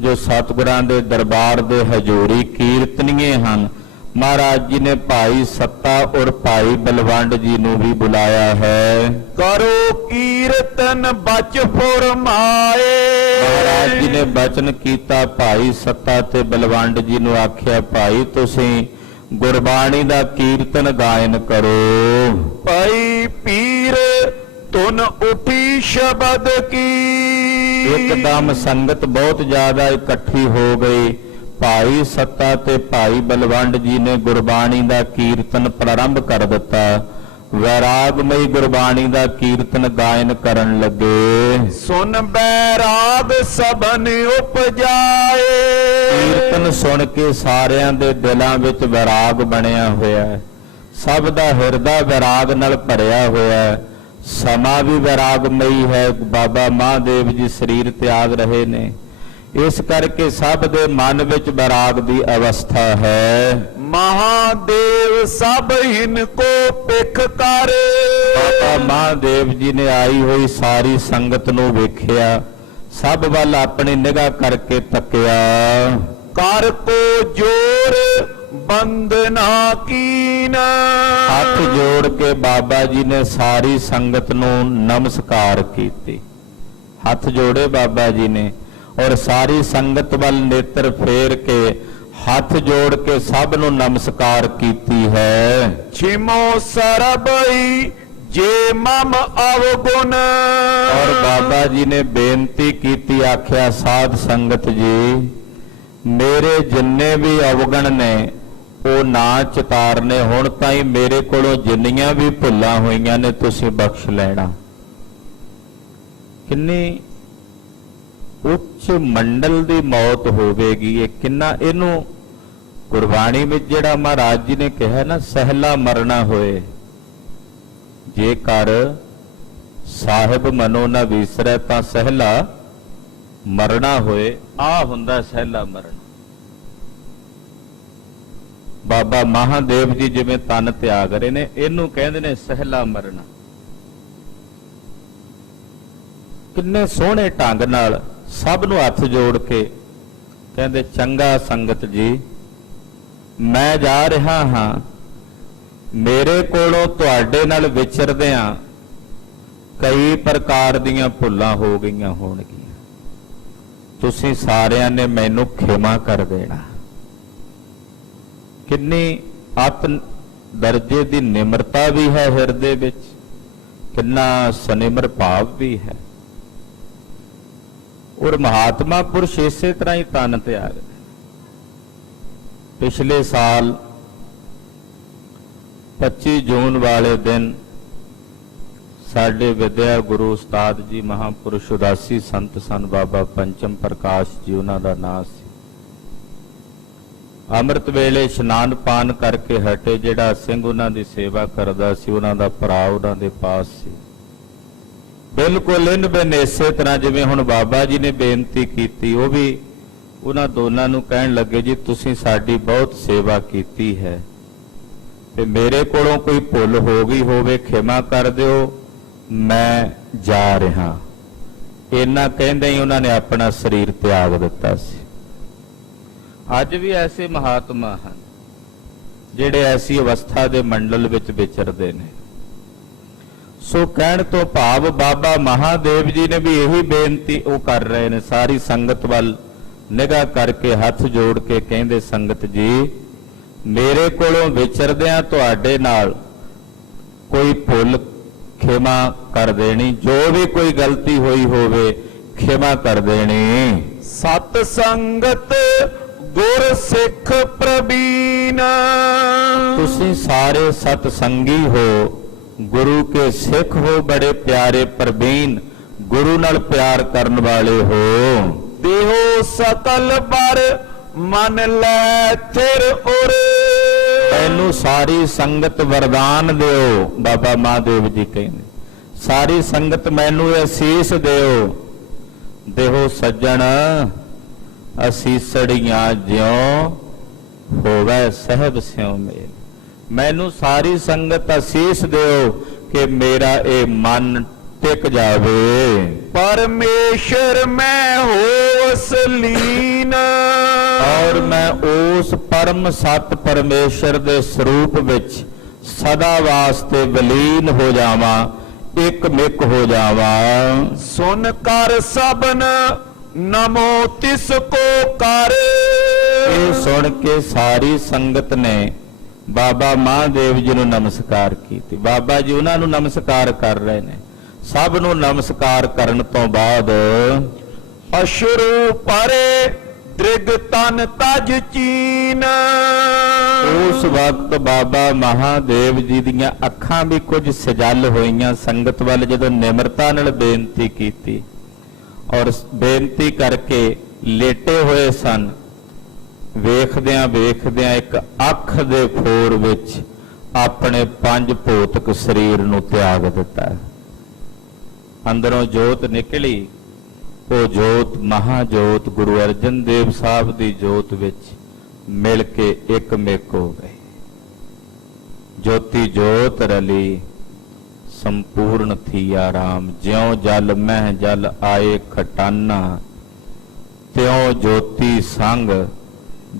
ਜੋ ਸਤਿਗੁਰਾਂ ਦੇ ਦਰਬਾਰ ਦੇ ਹਜ਼ੂਰੀ ਕੀਰਤਨੀਏ ਹਨ, ਮਹਾਰਾਜ ਜੀ ਨੇ ਭਾਈ ਸੱਤਾ ਔਰ ਭਾਈ ਬਲਵੰਡ ਜੀ ਨੂੰ ਵੀ ਬੁਲਾਇਆ ਹੈ। ਕਰੋ ਕੀਰਤਨ ਬਚ ਫੁਰਮਾਏ। ਮਹਾਰਾਜ ਜੀ ਨੇ ਬਚਨ ਕੀਤਾ, ਭਾਈ ਸੱਤਾ ਤੇ ਬਲਵੰਡ ਜੀ ਨੂੰ ਆਖਿਆ, ਭਾਈ ਤੁਸੀਂ ਗੁਰਬਾਣੀ ਦਾ ਕੀਰਤਨ ਗਾਇਨ ਕਰੋ। ਭਾਈ ਪੀਰ ਤੁਨ ਉਠੀ ਸ਼ਬਦ ਕੀ। ਇੱਕਦਮ ਸੰਗਤ ਬਹੁਤ ਜ਼ਿਆਦਾ ਇਕੱਠੀ ਹੋ ਗਈ। ਭਾਈ ਸੱਤਾ ਤੇ ਭਾਈ ਬਲਵੰਡ ਜੀ ਨੇ ਗੁਰਬਾਣੀ ਦਾ ਕੀਰਤਨ ਪ੍ਰਾਰੰਭ ਕਰ ਦਿੱਤਾ। ਵੈਰਾਗਮਈ ਗੁਰਬਾਣੀ ਦਾ ਕੀਰਤਨ ਗਾਇਨ ਕਰਨ ਲੱਗੇ। ਸੁਨ ਬੈਰਾਗ ਸਭਨ ਉਪਜਾਏ। ਕੀਰਤਨ ਸੁਣ ਕੇ ਸਾਰਿਆਂ ਦੇ ਦਿਲਾਂ ਵਿੱਚ ਵੈਰਾਗ ਬਣਿਆ ਹੋਇਆ ਹੈ। ਸਭ ਦਾ ਹਿਰਦਾ ਵੈਰਾਗ ਨਾਲ ਭਰਿਆ ਹੋਇਆ ਹੈ। ਸਮਾਂ ਵੀ ਵੈਰਾਗਮਈ ਹੈ। ਬਾਬਾ ਮਹਾਦੇਵ ਜੀ ਸਰੀਰ ਤਿਆਗ ਰਹੇ ਨੇ, ਇਸ ਕਰਕੇ ਸਭ ਦੇ ਮਨ ਵਿੱਚ ਵੈਰਾਗ ਦੀ ਅਵਸਥਾ ਹੈ। ਮਹਾਦੇਵ ਸਭ ਹਿਨ ਕੋ ਪਿਖ ਕਰ। ਬਾਬਾ ਮਹਾਦੇਵ ਜੀ ਨੇ ਆਈ ਹੋਈ ਸਾਰੀ ਸੰਗਤ ਨੂੰ ਵੇਖਿਆ, ਸਭ ਵੱਲ ਆਪਣੀ ਨਿਗਾਹ ਕਰਕੇ ਤੱਕਿਆ। ਕਰ ਕੋ ਜੋਰ ਬੰਦਨਾ ਕੀਨ। ਹੱਥ ਜੋੜ ਕੇ ਬਾਬਾ ਜੀ ਨੇ ਸਾਰੀ ਸੰਗਤ ਨੂੰ ਨਮਸਕਾਰ ਕੀਤੀ। ਹੱਥ ਜੋੜੇ ਬਾਬਾ ਜੀ ਨੇ ਔਰ ਸਾਰੀ ਸੰਗਤ ਵੱਲ ਨੇਤਰ ਫੇਰ ਕੇ ਹੱਥ ਜੋੜ ਕੇ ਸਭ ਨੂੰ ਨਮਸਕਾਰ ਕੀਤੀ ਹੈ। ਛਿਮੋ ਸਰਬਈ ਜੇ ਮਮ ਅਵਗੁਣ। ਔਰ ਬਾਬਾ ਜੀ ਨੇ ਬੇਨਤੀ ਕੀਤੀ, ਆਖਿਆ ਸਾਧ ਸੰਗਤ ਜੀ, ਮੇਰੇ ਜਿੰਨੇ ਵੀ ਅਵਗਣ ਨੇ ਉਹ ਨਾ ਚਿਤਾਰਨੇ। ਹੁਣ ਤਾਈਂ ਮੇਰੇ ਕੋਲੋਂ ਜਿੰਨੀਆਂ ਵੀ ਭੁੱਲਾਂ ਹੋਈਆਂ ਨੇ ਤੁਸੀਂ ਬਖਸ਼ ਲੈਣਾ। ਕਿੰਨੀ ਉੱਚ ਮੰਡਲ ਦੀ ਮੌਤ ਹੋਵੇਗੀ ਇਹ। ਕਿੰਨਾ ਇਹਨੂੰ ਗੁਰਬਾਣੀ ਵਿੱਚ ਜਿਹੜਾ ਮਹਾਰਾਜ ਜੀ ਨੇ ਕਿਹਾ ਨਾ, ਸਹਿਲਾ ਮਰਨਾ ਹੋਏ, ਜੇਕਰ ਸਾਹਿਬ ਮਨੋ ਨਾ ਵਿਸਰੈ ਤਾਂ ਸਹਿਲਾ ਮਰਨਾ ਹੋਏ। ਆ ਹੁੰਦਾ ਸਹਿਲਾ ਮਰਨ। ਬਾਬਾ ਮਹਾਦੇਵ ਜੀ ਜਿਵੇਂ ਤਨ ਤਿਆਗ ਰਹੇ ਨੇ, ਇਹਨੂੰ ਕਹਿੰਦੇ ਨੇ ਸਹਿਲਾ ਮਰਨਾ। ਕਿੰਨੇ ਸੋਹਣੇ ਢੰਗ ਨਾਲ ਸਭ ਨੂੰ ਹੱਥ ਜੋੜ ਕੇ ਕਹਿੰਦੇ, ਚੰਗਾ ਸੰਗਤ ਜੀ, ਮੈਂ ਜਾ ਰਿਹਾ ਹਾਂ। ਮੇਰੇ ਕੋਲੋਂ ਤੁਹਾਡੇ ਨਾਲ ਵਿਚਰਦਿਆਂ ਕਈ ਪ੍ਰਕਾਰ ਦੀਆਂ ਭੁੱਲਾਂ ਹੋ ਗਈਆਂ ਹੋਣਗੀਆਂ। ਤੁਸੀਂ ਸਾਰਿਆਂ ਨੇ ਮੈਨੂੰ ਖਿਮਾ ਕਰ ਦੇਣਾ। ਕਿੰਨੀ ਅਤ ਦਰਜੇ ਦੀ ਨਿਮਰਤਾ ਵੀ ਹੈ ਹਿਰਦੇ ਵਿੱਚ, ਕਿੰਨਾ ਸਨਿਮਰ ਭਾਵ ਵੀ ਹੈ। ਔਰ ਮਹਾਤਮਾ ਪੁਰਸ਼ ਇਸੇ ਤਰ੍ਹਾਂ ਹੀ ਤਨ ਤਿਆਗ। ਪਿਛਲੇ ਸਾਲ 25 ਜੂਨ ਵਾਲੇ ਦਿਨ ਸਾਡੇ ਵਿਦਿਆ ਗੁਰੂ ਉਸਤਾਦ ਜੀ ਮਹਾਂਪੁਰਸ਼ ਉਦਾਸੀ ਸੰਤ ਸਨ ਬਾਬਾ ਪੰਚਮ ਪ੍ਰਕਾਸ਼ ਜੀ, ਉਹਨਾਂ ਦਾ ਨਾਂ ਸੀ। ਅੰਮ੍ਰਿਤ ਵੇਲੇ ਇਸ਼ਨਾਨ ਪਾਨ ਕਰਕੇ ਹਟੇ। ਜਿਹੜਾ ਸਿੰਘ ਉਹਨਾਂ ਦੀ ਸੇਵਾ ਕਰਦਾ ਸੀ, ਉਹਨਾਂ ਦਾ ਭਰਾ ਉਹਨਾਂ ਦੇ ਪਾਸ ਸੀ। ਬਿਲਕੁਲ ਇਨ ਬਿਨ ਇਸੇ ਤਰ੍ਹਾਂ ਜਿਵੇਂ ਹੁਣ ਬਾਬਾ ਜੀ ਨੇ ਬੇਨਤੀ ਕੀਤੀ, ਉਹ ਵੀ ਉਹਨਾਂ ਦੋਨਾਂ ਨੂੰ ਕਹਿਣ ਲੱਗੇ ਜੀ ਤੁਸੀਂ ਸਾਡੀ ਬਹੁਤ ਸੇਵਾ ਕੀਤੀ ਹੈ ਤੇ ਮੇਰੇ ਕੋਲੋਂ ਕੋਈ ਭੁੱਲ ਹੋ ਗਈ ਹੋਵੇ ਖਿਮਾ ਕਰ ਦਿਓ, ਮੈਂ ਜਾ ਰਿਹਾ। ਇੰਨਾ ਕਹਿੰਦੇ ਹੀ ਉਹਨਾਂ ਨੇ ਆਪਣਾ ਸਰੀਰ ਤਿਆਗ ਦਿੱਤਾ ਸੀ। ਅੱਜ ਵੀ ਐਸੇ ਮਹਾਤਮਾ ਹਨ ਜਿਹੜੇ ਐਸੀ ਅਵਸਥਾ ਦੇ ਮੰਡਲ ਵਿੱਚ ਵਿਚਰਦੇ ਨੇ। ਸੋ ਕਹਿਣ ਤੋਂ ਭਾਵ ਬਾਬਾ ਮਹਾਦੇਵ ਜੀ ਨੇ ਵੀ ਇਹੀ ਬੇਨਤੀ ਉਹ ਕਰ ਰਹੇ ਨੇ, ਸਾਰੀ ਸੰਗਤ ਵੱਲ ਨਿਗਾਹ ਕਰਕੇ ਹੱਥ ਜੋੜ ਕੇ ਕਹਿੰਦੇ, ਸੰਗਤ ਜੀ ਮੇਰੇ ਕੋਲੋਂ ਵਿਚਰਦਿਆਂ ਤੁਹਾਡੇ ਨਾਲ ਕੋਈ ਭੁੱਲ ਖਿਮਾ ਕਰ ਦੇਣੀ, ਜੋ ਵੀ ਕੋਈ ਗਲਤੀ ਹੋਈ ਹੋਵੇ ਖਿਮਾ ਕਰ ਦੇਣੀ। ਸਤ ਸੰਗਤ ਗੁਰ ਸਿੱਖ ਪ੍ਰਬੀਨ, ਤੁਸੀਂ ਸਾਰੇ ਸਤ ਸੰਗੀ ਹੋ, ਗੁਰੂ ਕੇ ਸਿੱਖ ਹੋ, ਬੜੇ ਪਿਆਰੇ ਪ੍ਰਬੀਨ, ਗੁਰੂ ਨਾਲ ਪਿਆਰ ਕਰਨ ਵਾਲੇ ਹੋ। ਦੇਹੋ ਸਕਲ ਬਰ ਮਨ ਲੈ ਥਿਰ ਉਰ, ਮੈਨੂੰ ਸਾਰੀ ਸੰਗਤ ਵਰਦਾਨ ਦਿਓ। ਬਾਬਾ ਮਹਾਦੇਵ ਜੀ ਕਹਿੰਦੇ ਸਾਰੀ ਸੰਗਤ ਮੈਨੂੰ ਅਸੀਸ ਦਿਓ। ਦੇਹੋ ਸੱਜਣ ਅਸੀਸੜੀਆਂ ਜਿਉ ਹੋਵੇ ਸਹਿਬ ਸਿਉ ਮੇਲ, ਮੈਨੂੰ ਸਾਰੀ ਸੰਗਤ ਅਸੀਸ ਦਿਓ ਕਿ ਮੇਰਾ ਇਹ ਮਨ ਟਿਕ ਜਾਵੇ। ਪਰਮੇਸ਼ਰ ਮੈਂ ਹੋਸ ਲੀਨ, ਔਰ ਮੈਂ ਉਸ ਪਰਮ ਸਤ ਪਰਮੇਸ਼ਰ ਦੇ ਸਰੂਪ ਵਿੱਚ ਸਦਾ ਵਾਸਤੇ ਵਿਲੀਨ ਹੋ ਜਾਵਾਂ, ਇੱਕ ਮਿਕ ਹੋ ਜਾਵਾਂ। ਸੁਨ ਕਰ ਸਭਨ ਨਮੋ ਤਿਸ ਕੋ ਕਰ, ਇਹ ਸੁਣ ਕੇ ਸਾਰੀ ਸੰਗਤ ਨੇ ਬਾਬਾ ਮਹਾਦੇਵ ਜੀ ਨੂੰ ਨਮਸਕਾਰ ਕੀਤੀ। ਬਾਬਾ ਜੀ ਉਹਨਾਂ ਨੂੰ ਨਮਸਕਾਰ ਕਰ ਰਹੇ ਨੇ। ਸਭ ਨੂੰ ਨਮਸਕਾਰ ਕਰਨ ਤੋਂ ਬਾਅਦ ਅਸ਼ਰੂ ਪਰੇ ਦ੍ਰਿਗ ਤਨ ਤਜ ਚੀਨ, ਉਸ ਵਕਤ ਬਾਬਾ ਮਹਾਦੇਵ ਜੀ ਦੀਆਂ ਅੱਖਾਂ ਵੀ ਕੁਝ ਸਜਲ ਹੋਈਆਂ। ਸੰਗਤ ਵੱਲ ਜਦੋਂ ਨਿਮਰਤਾ ਨਾਲ ਬੇਨਤੀ ਕੀਤੀ ਔਰ ਬੇਨਤੀ ਕਰਕੇ ਲੇਟੇ ਹੋਏ ਸਨ, ਵੇਖਦਿਆਂ ਵੇਖਦਿਆਂ ਇੱਕ ਅੱਖ ਦੇ ਫੋਰ ਵਿੱਚ ਆਪਣੇ ਪੰਜ ਭੌਤਿਕ ਸਰੀਰ ਨੂੰ ਤਿਆਗ ਦਿੱਤਾ। ਅੰਦਰੋਂ ਜੋਤ ਨਿਕਲੀ, ਉਹ ਜੋਤ ਮਹਾਜੋਤ ਗੁਰੂ ਅਰਜਨ ਦੇਵ ਸਾਹਿਬ ਦੀ ਜੋਤ ਵਿੱਚ ਮਿਲ ਕੇ ਇੱਕ ਮਿਕ ਹੋ ਗਈ। ਜੋਤੀ ਜੋਤ ਰਲੀ ਸੰਪੂਰਨ ਥੀਆ ਰਾਮ, ਜਿਉ ਜਲ ਮਹਿ ਜਲ ਆਏ ਖਟਾਨਾ, ਤਿਉ ਜੋਤੀ ਸੰਗ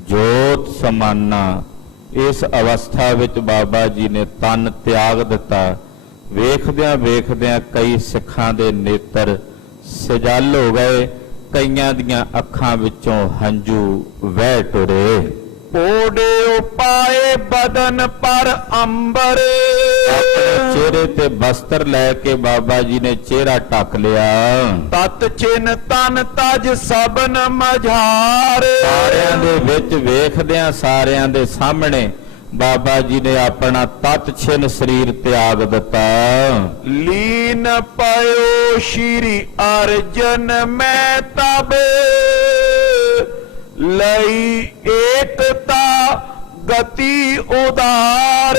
ਜੋਤ ਸਮਾਨਾ। ਇਸ ਅਵਸਥਾ ਵਿੱਚ ਬਾਬਾ ਜੀ ਨੇ ਤਨ ਤਿਆਗ ਦਿੱਤਾ। ਵੇਖਦਿਆਂ ਵੇਖਦਿਆਂ ਕਈ ਸਿੱਖਾਂ ਦੇ ਨੇਤਰ ਸਜਲ ਹੋ ਗਏ, ਕਈਆਂ ਦੀਆਂ ਅੱਖਾਂ ਵਿੱਚੋਂ ਹੰਝੂ ਵਹਿ ਟੁਰੇ। ਓਡੇ ਉਪਾਏ ਬਦਨ ਪਰ ਅੰਬਰ, ਆਪਣੇ ਚਿਹਰੇ ਤੇ ਬਸਤਰ ਲੈ ਕੇ ਬਾਬਾ ਜੀ ਨੇ ਚਿਹਰਾ ਢੱਕ ਲਿਆ। ਤਤ ਚਿਨ ਤਨ ਤਜ ਸਭਨ ਮਝਾਰ, ਸਾਰਿਆਂ ਦੇ ਵਿੱਚ ਵੇਖਦਿਆਂ ਸਾਰਿਆਂ ਦੇ ਸਾਹਮਣੇ ਬਾਬਾ ਜੀ ਨੇ ਆਪਣਾ ਤਤ ਛਿਨ ਸਰੀਰ ਤਿਆਗ ਦਿੱਤਾ। ਲੀਨ ਪਇਓ ਸ਼੍ਰੀ ਅਰਜਨ ਮੈਂ ਤਬ, ਲਈ ਏਕਤਾ ਗਤੀ ਉਦਾਰ।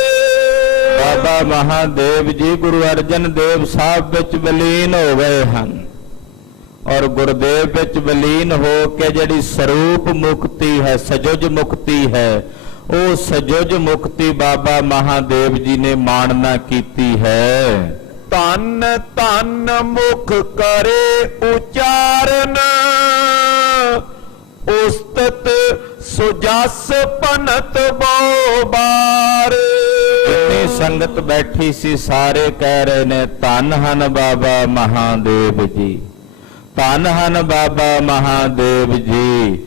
ਬਾਬਾ ਮਹਾਦੇਵ ਜੀ ਗੁਰੂ ਅਰਜਨ ਦੇਵ ਸਾਹਿਬ ਵਿੱਚ ਵਿਲੀਨ ਹੋ ਗਏ ਹਨ ਔਰ ਗੁਰਦੇਵ ਵਿੱਚ ਵਿਲੀਨ ਹੋ ਕੇ ਜਿਹੜੀ ਸਰੂਪ ਮੁਕਤੀ ਹੈ, ਸਜੁਜ ਮੁਕਤੀ ਹੈ, ਉਹ ਸਜੁਜ ਮੁਕਤੀ ਬਾਬਾ ਮਹਾਦੇਵ ਜੀ ਨੇ ਮਾਣਨਾ ਕੀਤੀ ਹੈ। ਧੰਨ ਧੰਨ ਮੁਖ ਕਰੇ ਉਚਾਰਨ, ਉਸਤਤ ਸੁਜਸ ਪਨਤ ਬੋ ਬਾਰ। ਜਿੰਨੀ ਸੰਗਤ ਬੈਠੀ ਸੀ ਸਾਰੇ ਕਹਿ ਰਹੇ ਨੇ ਧੰਨ ਹਨ ਬਾਬਾ ਮਹਾਦੇਵ ਜੀ, ਧੰਨ ਹਨ ਬਾਬਾ ਮਹਾਦੇਵ ਜੀ,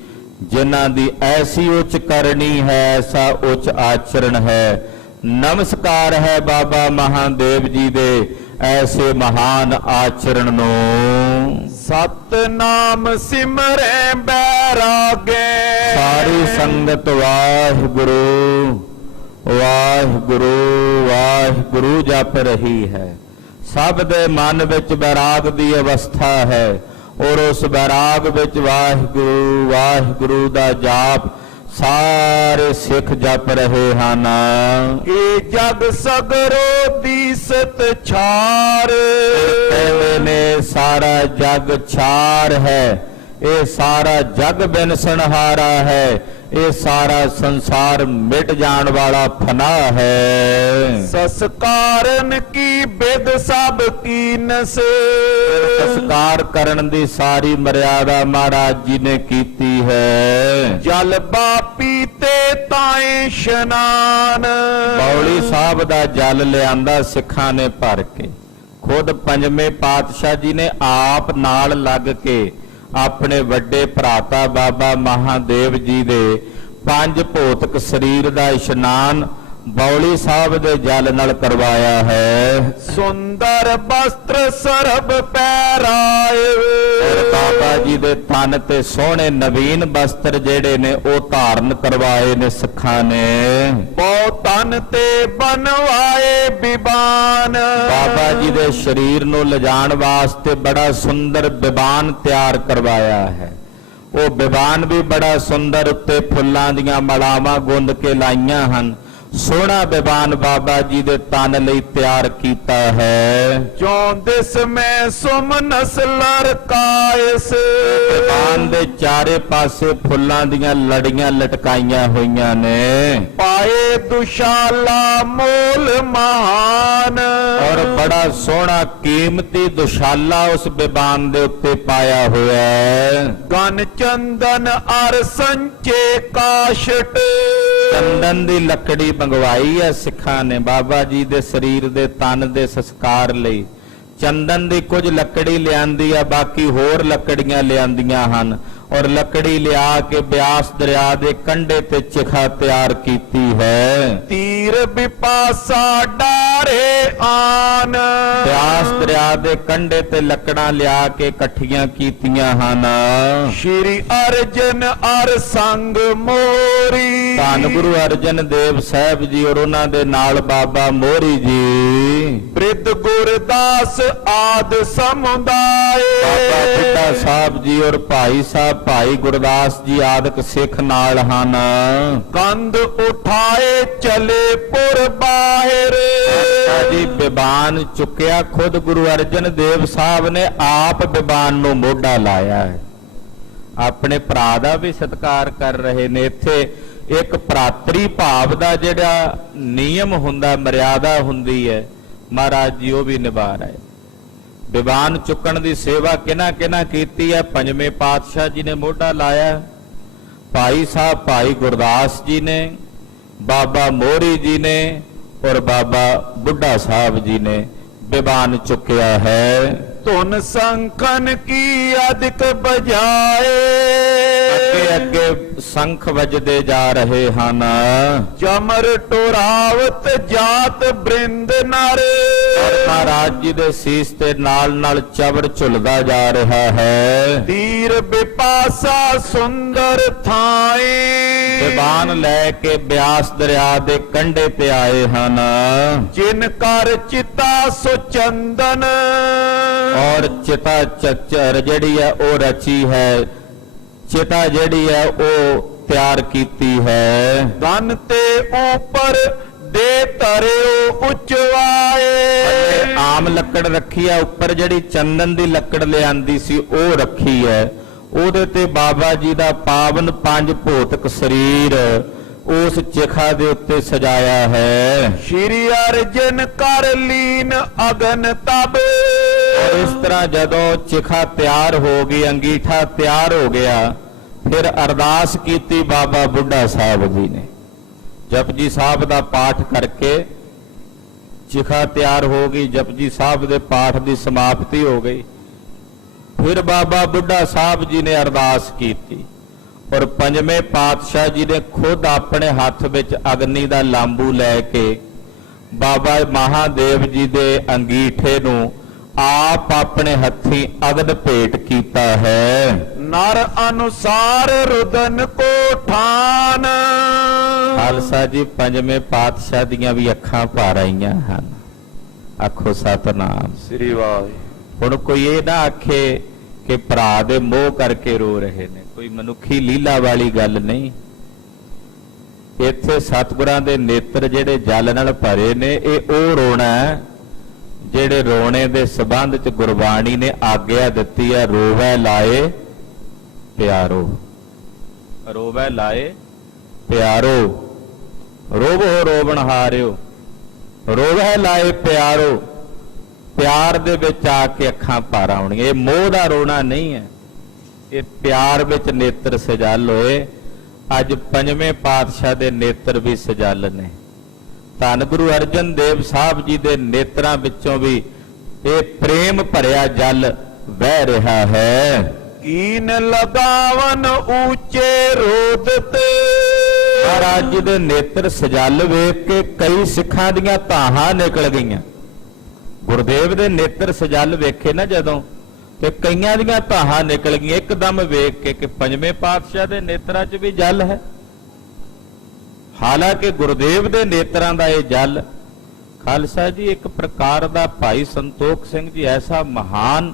ਜਿਨ੍ਹਾਂ ਦੀ ਐਸੀ ਉੱਚ ਕਰਨੀ ਹੈ, ਐਸਾ ਉੱਚ ਆਚਰਣ ਹੈ। ਨਮਸਕਾਰ ਹੈ ਬਾਬਾ ਮਹਾਦੇਵ ਜੀ ਦੇ ਐਸੇ ਮਹਾਨ ਆਚਰਣ ਨੂੰ। ਸਤਨਾਮ ਸਿਮਰੈ ਬੈਰਾਗੇ, ਸਾਰੀ ਸੰਗਤ ਵਾਹਿਗੁਰੂ ਵਾਹਿਗੁਰੂ ਵਾਹਿਗੁਰੂ ਜਪ ਰਹੀ ਹੈ। ਸਭ ਦੇ ਮਨ ਵਿੱਚ ਬੈਰਾਗ ਦੀ ਅਵਸਥਾ ਹੈ ਔਰ ਉਸ ਬੈਰਾਗ ਵਿੱਚ ਵਾਹਿਗੁਰੂ ਵਾਹਿਗੁਰੂ ਦਾ ਜਾਪ ਸਾਰੇ ਸਿੱਖ ਜਪ ਰਹੇ ਹਨ। ਇਹ ਜਗ ਸਗਰੋ ਦੀਸਤ ਛਾਰ, ਕਹਿੰਦੇ ਨੇ ਸਾਰਾ ਜਗ ਛਾਰ ਹੈ, ਇਹ ਸਾਰਾ ਜਗ ਬਿਨਸਣਹਾਰਾ ਹੈ, ਇਹ ਸਾਰਾ ਸੰਸਾਰ ਮਿਟ ਜਾਣ ਵਾਲਾ ਫਨਾ ਹੈ। ਸੰਸਕਾਰਨ ਕੀ ਬਿਦ ਸਭ ਕੀਨ ਸੇ, ਸੰਸਕਾਰ ਕਰਨ ਦੀ ਸਾਰੀ ਮਰਿਆਦਾ ਮਹਾਰਾਜ ਜੀ ਨੇ ਕੀਤੀ ਹੈ। ਜਲ ਪੀਤੇ ਤਾਏ ਇਸ਼ਨਾਨ, ਬੌਲੀ ਸਾਹਿਬ ਦਾ ਜਲ ਲਿਆਂਦਾ ਸਿੱਖਾਂ ਨੇ ਭਰ ਕੇ। ਖੁਦ ਪੰਜਵੇਂ ਪਾਤਸ਼ਾਹ ਜੀ ਨੇ ਆਪ ਨਾਲ ਲੱਗ ਕੇ ਆਪਣੇ ਵੱਡੇ ਭਰਾਤਾ ਬਾਬਾ ਮਹਾਦੇਵ ਜੀ ਦੇ ਪੰਜ ਭੌਤਿਕ ਸਰੀਰ ਦਾ ਇਸ਼ਨਾਨ ਬੌਲੀ ਸਾਹਿਬ ਦੇ ਜਲ ਨਾਲ ਕਰਵਾਇਆ ਹੈ। ਸੁੰਦਰ ਬਸਤਰ ਸਰਬ ਪਹਿਰਾਏ, ਬਾਬਾ ਜੀ ਦੇ ਤਨ ਤੇ ਸੋਹਣੇ ਨਵੀਨ ਬਸਤਰ ਜਿਹੜੇ ਨੇ ਉਹ ਧਾਰਨ ਕਰਵਾਏ ਨੇ ਸਿੱਖਾਂ ਨੇ। ਬਹੁ ਤਨ ਤੇ ਬਨਵਾਏ ਬਿਬਾਨ, ਬਾਬਾ ਜੀ ਦੇ ਸਰੀਰ ਨੂੰ ਲਿਜਾਣ ਵਾਸਤੇ ਬੜਾ ਸੁੰਦਰ ਬਿਬਾਨ ਤਿਆਰ ਕਰਵਾਇਆ ਹੈ। ਉਹ ਬਿਬਾਨ ਵੀ ਬੜਾ ਸੁੰਦਰ, ਉੱਤੇ ਫੁੱਲਾਂ ਦੀਆਂ ਮਾਲਾਵਾਂ ਗੁੰਦ ਕੇ ਲਾਈਆਂ ਹਨ। ਸੋਹਣਾ ਬਿਬਾਨ ਬਾਬਾ ਜੀ ਦੇ ਤਨ ਲਈ ਤਿਆਰ ਕੀਤਾ ਹੈ। ਜੋਂ ਦਿਸ ਮੈਂ ਸੁਮਨਸ ਲਰਕਾਇਸ, ਬਿਬਾਨ ਦੇ ਚਾਰੇ ਪਾਸੇ ਫੁੱਲਾਂ ਦੀਆਂ ਲੜੀਆਂ ਲਟਕਾਈਆਂ ਹੋਈਆਂ ਨੇ। ਪਾਏ ਦੁਸ਼ਾਲਾ ਮੋਲ ਮਹਾਨ, ਔਰ ਬੜਾ ਸੋਹਣਾ ਕੀਮਤੀ ਦੁਸ਼ਾਲਾ ਉਸ ਬਿਬਾਨ ਦੇ ਉੱਤੇ ਪਾਇਆ ਹੋਇਆ ਹੈ। ਗਨ ਚੰਦਨ ਅਰ ਸੰਚੇ ਕਾਸ਼ਟ, ਚੰਦਨ ਦੀ ਲੱਕੜੀ ਮੰਗਵਾਈ ਹੈ ਸਿੱਖਾਂ ਨੇ ਬਾਬਾ ਜੀ ਦੇ ਸਰੀਰ ਦੇ ਤਨ ਦੇ ਸੰਸਕਾਰ ਲਈ। ਚੰਦਨ ਦੀ ਕੁਝ ਲੱਕੜੀ ਲਿਆਂਦੀ ਆ, ਬਾਕੀ ਹੋਰ ਲੱਕੜੀਆਂ ਲਿਆਂਦੀਆਂ ਹਨ। ਔਰ ਲੱਕੜੀ ਲਿਆ ਕੇ ਬਿਆਸ ਦਰਿਆ ਦੇ ਕੰਢੇ ਤੇ ਚਿਖਾ ਤਿਆਰ ਕੀਤੀ ਹੈ। ਤੀਰ ਵਿਪਾਸਾ ਡਾਰੇ ਆਨ, ਬਿਆਸ ਦਰਿਆ ਦੇ ਕੰਢੇ ਤੇ ਲੱਕੜਾਂ ਲਿਆ ਕੇ ਇਕੱਠੀਆਂ ਕੀਤੀਆਂ ਹਨ। ਸ਼੍ਰੀ ਅਰਜਨ ਅਰ ਸੰਗ ਮੋਰੀ, ਧੰਨ ਗੁਰੂ ਅਰਜਨ ਦੇਵ ਸਾਹਿਬ ਜੀ ਔਰ ਉਹਨਾਂ ਦੇ ਨਾਲ ਬਾਬਾ ਮੋਹਰੀ ਜੀ। ਬ੍ਰਿਧ ਗੁਰਦਾਸ ਆਦ ਸਮੁਦਾਏ, ਬਾਬਾ ਬੁੱਢਾ ਸਾਹਿਬ ਜੀ ਔਰ ਭਾਈ ਸਾਹਿਬ ਭਾਈ ਗੁਰਦਾਸ ਜੀ ਆਦਿਕ ਸਿੱਖ ਨਾਲ ਹਨ। ਕੰਧ ਉਠਾਏ ਚਲੇ ਪੁਰ ਬਾਹਿਰ, ਜੀ ਬਿਬਾਨ ਚੁੱਕਿਆ ਖੁਦ ਗੁਰੂ ਅਰਜਨ ਦੇਵ ਸਾਹਿਬ ਨੇ ਆਪ ਬਿਬਾਨ ਨੂੰ ਮੋਢਾ ਲਾਇਆ ਹੈ। ਆਪਣੇ ਭਰਾ ਦਾ ਵੀ ਸਤਿਕਾਰ ਕਰ ਰਹੇ ਨੇ। ਇੱਥੇ ਇੱਕ ਭਰਾਤਰੀ ਭਾਵ ਦਾ ਜਿਹੜਾ ਨਿਯਮ ਹੁੰਦਾ, ਮਰਿਆਦਾ ਹੁੰਦੀ ਹੈ, ਮਹਾਰਾਜ ਜੀ ਉਹ ਵੀ ਨਿਭਾ ਰਹੇ। ਬਿਬਾਨ ਚੁੱਕਣ ਦੀ ਸੇਵਾ ਕਿਹਨਾਂ ਕੀਤੀ ਹੈ? ਪੰਜਵੇਂ ਪਾਤਸ਼ਾਹ ਜੀ ਨੇ ਮੋਢਾ ਲਾਇਆ, ਭਾਈ ਸਾਹਿਬ ਭਾਈ ਗੁਰਦਾਸ ਜੀ ਨੇ, ਬਾਬਾ ਮੋਹਰੀ ਜੀ ਨੇ ਔਰ ਬਾਬਾ ਬੁੱਢਾ ਸਾਹਿਬ ਜੀ ਨੇ ਬਿਬਾਨ ਚੁੱਕਿਆ ਹੈ। ਧੁਨ ਸੰਖਨ ਕੀ ਅਧਿਕ ਬਜਾਏ, ਅੱਗੇ ਅੱਗੇ ਸੰਖ ਵੱਜਦੇ ਜਾ ਰਹੇ ਹਨ। ਚਮਰ ਟੋਰਾਵਤ ਜਾਤ ਬ੍ਰਿੰਦ ਨਰ, ਮਹਾਰਾਜ ਜੀ ਦੇ ਸੀਸ ਤੇ ਨਾਲ ਨਾਲ ਚਵਰ ਝੁਲਦਾ ਜਾ ਰਿਹਾ ਹੈ। ਤੀਰ ਵਿਪਾਸਾ ਸੁੰਦਰ ਥਾਏ, ਬਿਬਾਨ ਲੈ ਕੇ ਬਿਆਸ ਦਰਿਆ ਦੇ ਕੰਢੇ ਤੇ ਆਏ ਹਨ। ਜਿਨ ਕਰ ਚਿਤਾ ਸੋ ਚੰਦਨ, ਔਰ ਚਿਤਾ ਚੱਚਰ ਜਿਹੜੀ ਹੈ ਉਹ ਰਚੀ ਹੈ, ਚਿਤਾ ਜਿਹੜੀ ਹੈ ਉਹ ਤਿਆਰ ਕੀਤੀ ਹੈ। ਧਨ ਤੇ ਉਪਰ ਦੇ ਧਰਿਓ ਉਚਵਾਏ, ਆਮ ਲੱਕੜ ਰੱਖੀ ਹੈ, ਉੱਪਰ ਜਿਹੜੀ ਚੰਦਨ ਦੀ ਲੱਕੜ ਲਿਆਂਦੀ ਸੀ ਉਹ ਰੱਖੀ ਹੈ। ਉਹਦੇ ਤੇ ਬਾਬਾ ਜੀ ਦਾ ਪਾਵਨ ਪੰਜ ਭੌਤਿਕ ਸਰੀਰ ਉਸ ਚਿਖਾ ਦੇ ਉੱਤੇ ਸਜਾਇਆ ਹੈ। ਸ਼੍ਰੀ ਅਰਜਨ ਕਰ ਲੀਨ ਅਗਨ ਤਬ, ਔਰ ਇਸ ਤਰ੍ਹਾਂ ਜਦੋਂ ਚਿਖਾ ਤਿਆਰ ਹੋ ਗਈ, ਅੰਗੀਠਾ ਤਿਆਰ ਹੋ ਗਿਆ, ਫਿਰ ਅਰਦਾਸ ਕੀਤੀ ਬਾਬਾ ਬੁੱਢਾ ਸਾਹਿਬ ਜੀ ਨੇ। ਜਪਜੀ ਸਾਹਿਬ ਦਾ ਪਾਠ ਕਰਕੇ ਚਿਖਾ ਤਿਆਰ ਹੋ ਗਈ, ਜਪਜੀ ਸਾਹਿਬ ਦੇ ਪਾਠ ਦੀ ਸਮਾਪਤੀ ਹੋ ਗਈ। ਫਿਰ ਬਾਬਾ ਬੁੱਢਾ ਸਾਹਿਬ ਜੀ ਨੇ ਅਰਦਾਸ ਕੀਤੀ ਔਰ ਪੰਜਵੇਂ ਪਾਤਸ਼ਾਹ ਜੀ ਨੇ ਖੁਦ ਆਪਣੇ ਹੱਥ ਵਿੱਚ ਅਗਨੀ ਦਾ ਲਾਂਬੂ ਲੈ ਕੇ ਬਾਬਾ ਮਹਾਦੇਵ ਜੀ ਦੇ ਅੰਗੀਠੇ ਨੂੰ ਆਪ ਆਪਣੇ ਹੱਥੀਂ ਅਗਨ ਭੇਟ ਕੀਤਾ ਹੈ। ਨਰ ਅਨੁਸਾਰ ਰੁਦਨ ਕੋ ਠਾਨ, ਖਾਲਸਾ ਜੀ ਪੰਜਵੇਂ ਪਾਤਸ਼ਾਹ ਦੀਆਂ ਵੀ ਅੱਖਾਂ ਭਰ ਆਈਆਂ ਹਨ। ਆਖੋ ਸਤਨਾਮ ਸ੍ਰੀ ਵਾਹਿਗੁਰੂ। ਹੁਣ ਕੋਈ ਇਹ ਨਾ ਆਖੇ ਕਿ ਭਰਾ ਦੇ ਮੋਹ ਕਰਕੇ ਰੋ ਰਹੇ ਨੇ, ਕੋਈ ਮਨੁੱਖੀ ਲੀਲਾ ਵਾਲੀ ਗੱਲ ਨਹੀਂ। ਇੱਥੇ ਸਤਿਗੁਰਾਂ ਦੇ ਨੇਤਰ ਜਿਹੜੇ ਜਲ ਨਾਲ ਭਰੇ ਨੇ, ਇਹ ਉਹ ਰੋਣਾ ਹੈ ਜਿਹੜੇ ਰੋਣੇ ਦੇ ਸੰਬੰਧ ਚ ਗੁਰਬਾਣੀ ਨੇ ਆਗਿਆ ਦਿੱਤੀ ਹੈ, ਰੋਵੈ ਲਾਏ ਪਿਆਰੋ। ਰੋਵੈ ਲਾਏ ਪਿਆਰੋ, ਰੋਵੋ ਰੋਵਣ ਹਾਰਿਓ। ਰੋਵੈ ਲਾਏ ਪਿਆਰੋ, ਪਿਆਰ ਦੇ ਵਿੱਚ ਆ ਕੇ ਅੱਖਾਂ ਭਰ ਆਉਣਗੀਆਂ। ਇਹ ਮੋਹ ਦਾ ਰੋਣਾ ਨਹੀਂ ਹੈ, ਇਹ ਪਿਆਰ ਵਿੱਚ ਨੇਤਰ ਸਜਲ ਹੋਏ। ਅੱਜ ਪੰਜਵੇਂ ਪਾਤਸ਼ਾਹ ਦੇ ਨੇਤਰ ਵੀ ਸਜਲ ਨੇ। ਧੰਨ ਗੁਰੂ ਅਰਜਨ ਦੇਵ ਸਾਹਿਬ ਜੀ ਦੇ ਨੇਤਰਾਂ ਵਿੱਚੋਂ ਵੀ ਇਹ ਪ੍ਰੇਮ ਭਰਿਆ ਜਲ ਵਹਿ ਰਿਹਾ ਹੈ। ਕੀਨ ਲਗਾਵਨ ਉੱਚੇ ਰੋਦਤ। ਮਹਾਰਾਜ ਜੀ ਦੇ ਨੇਤਰ ਸਜਲ ਵੇਖ ਕੇ ਕਈ ਸਿੱਖਾਂ ਦੀਆਂ ਧਾਹਾਂ ਨਿਕਲ ਗਈਆਂ। ਗੁਰਦੇਵ ਦੇ ਨੇਤਰ ਸਜਲ ਵੇਖੇ ਨਾ ਜਦੋਂ, ਤੇ ਕਈਆਂ ਦੀਆਂ ਧਾਹਾਂ ਨਿਕਲ ਗਈਆਂ ਇੱਕਦਮ ਵੇਖ ਕੇ ਕਿ ਪੰਜਵੇਂ ਪਾਤਸ਼ਾਹ ਦੇ ਨੇਤਰਾਂ 'ਚ ਵੀ ਜਲ ਹੈ। ਹਾਲਾਂਕਿ ਗੁਰਦੇਵ ਦੇ ਨੇਤਰਾਂ ਦਾ ਇਹ ਜਲ, ਖਾਲਸਾ ਜੀ ਇੱਕ ਪ੍ਰਕਾਰ ਦਾ ਭਾਈ ਸੰਤੋਖ ਸਿੰਘ ਜੀ ਐਸਾ ਮਹਾਨ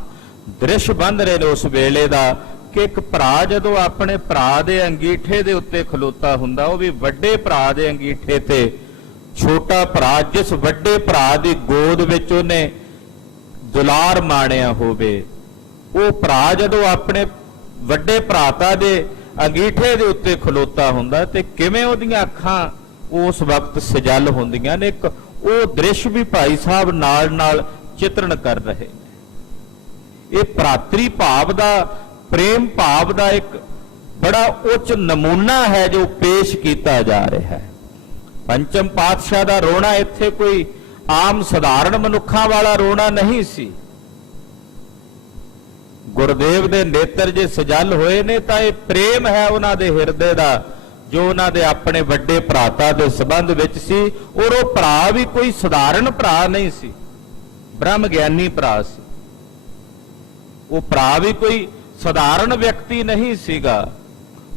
ਦ੍ਰਿਸ਼ ਬੰਧ ਰਹੇ ਨੇ ਉਸ ਵੇਲੇ ਦਾ ਕਿ ਇੱਕ ਭਰਾ ਜਦੋਂ ਆਪਣੇ ਭਰਾ ਦੇ ਅੰਗੀਠੇ ਦੇ ਉੱਤੇ ਖਲੋਤਾ ਹੁੰਦਾ, ਉਹ ਵੀ ਵੱਡੇ ਭਰਾ ਦੇ ਅੰਗੀਠੇ ਤੇ ਛੋਟਾ ਭਰਾ, ਜਿਸ ਵੱਡੇ ਭਰਾ ਦੀ ਗੋਦ ਵਿੱਚ ਉਹਨੇ ਦੁਲਾਰ ਮਾਣਿਆ ਹੋਵੇ, ਉਹ ਭਰਾ ਜਦੋਂ ਆਪਣੇ ਵੱਡੇ ਭਰਾਤਾ ਦੇ ਅੰਗੀਠੇ ਦੇ ਉੱਤੇ ਖਲੋਤਾ ਹੁੰਦਾ ਤੇ ਕਿਵੇਂ ਉਹਦੀਆਂ ਅੱਖਾਂ ਉਸ ਵਕਤ ਸਜਲ ਹੁੰਦੀਆਂ ਨੇ। ਇੱਕ ਉਹ ਦ੍ਰਿਸ਼ ਵੀ ਭਾਈ ਸਾਹਿਬ ਨਾਲ ਨਾਲ ਚਿਤਰਣ ਕਰ ਰਹੇ ਨੇ। ਇਹ ਭਰਾਤਰੀ ਭਾਵ ਦਾ, ਪ੍ਰੇਮ ਭਾਵ ਦਾ ਇੱਕ ਬੜਾ ਉੱਚ ਨਮੂਨਾ ਹੈ ਜੋ ਪੇਸ਼ ਕੀਤਾ ਜਾ ਰਿਹਾ ਹੈ। ਪੰਚਮ ਪਾਤਸ਼ਾਹ ਦਾ ਰੋਣਾ ਇੱਥੇ ਕੋਈ ਆਮ ਸਧਾਰਨ ਮਨੁੱਖਾਂ ਵਾਲਾ ਰੋਣਾ ਨਹੀਂ ਸੀ। ਗੁਰਦੇਵ ਦੇ ਨੇਤਰ ਜੇ ਸਜਲ ਹੋਏ ਨੇ ਤਾਂ ਇਹ ਪ੍ਰੇਮ ਹੈ ਉਹਨਾਂ ਦੇ ਹਿਰਦੇ ਦਾ, ਜੋ ਉਹਨਾਂ ਦੇ ਆਪਣੇ ਵੱਡੇ ਭਰਾਤਾ ਦੇ ਸੰਬੰਧ ਵਿੱਚ ਸੀ। ਔਰ ਉਹ ਭਰਾ ਵੀ ਕੋਈ ਸਧਾਰਨ ਭਰਾ ਨਹੀਂ ਸੀ, ਬ੍ਰਹਮ ਗਿਆਨੀ ਭਰਾ ਸੀ। ਉਹ ਭਰਾ ਵੀ ਕੋਈ ਸਧਾਰਨ ਵਿਅਕਤੀ ਨਹੀਂ ਸੀਗਾ।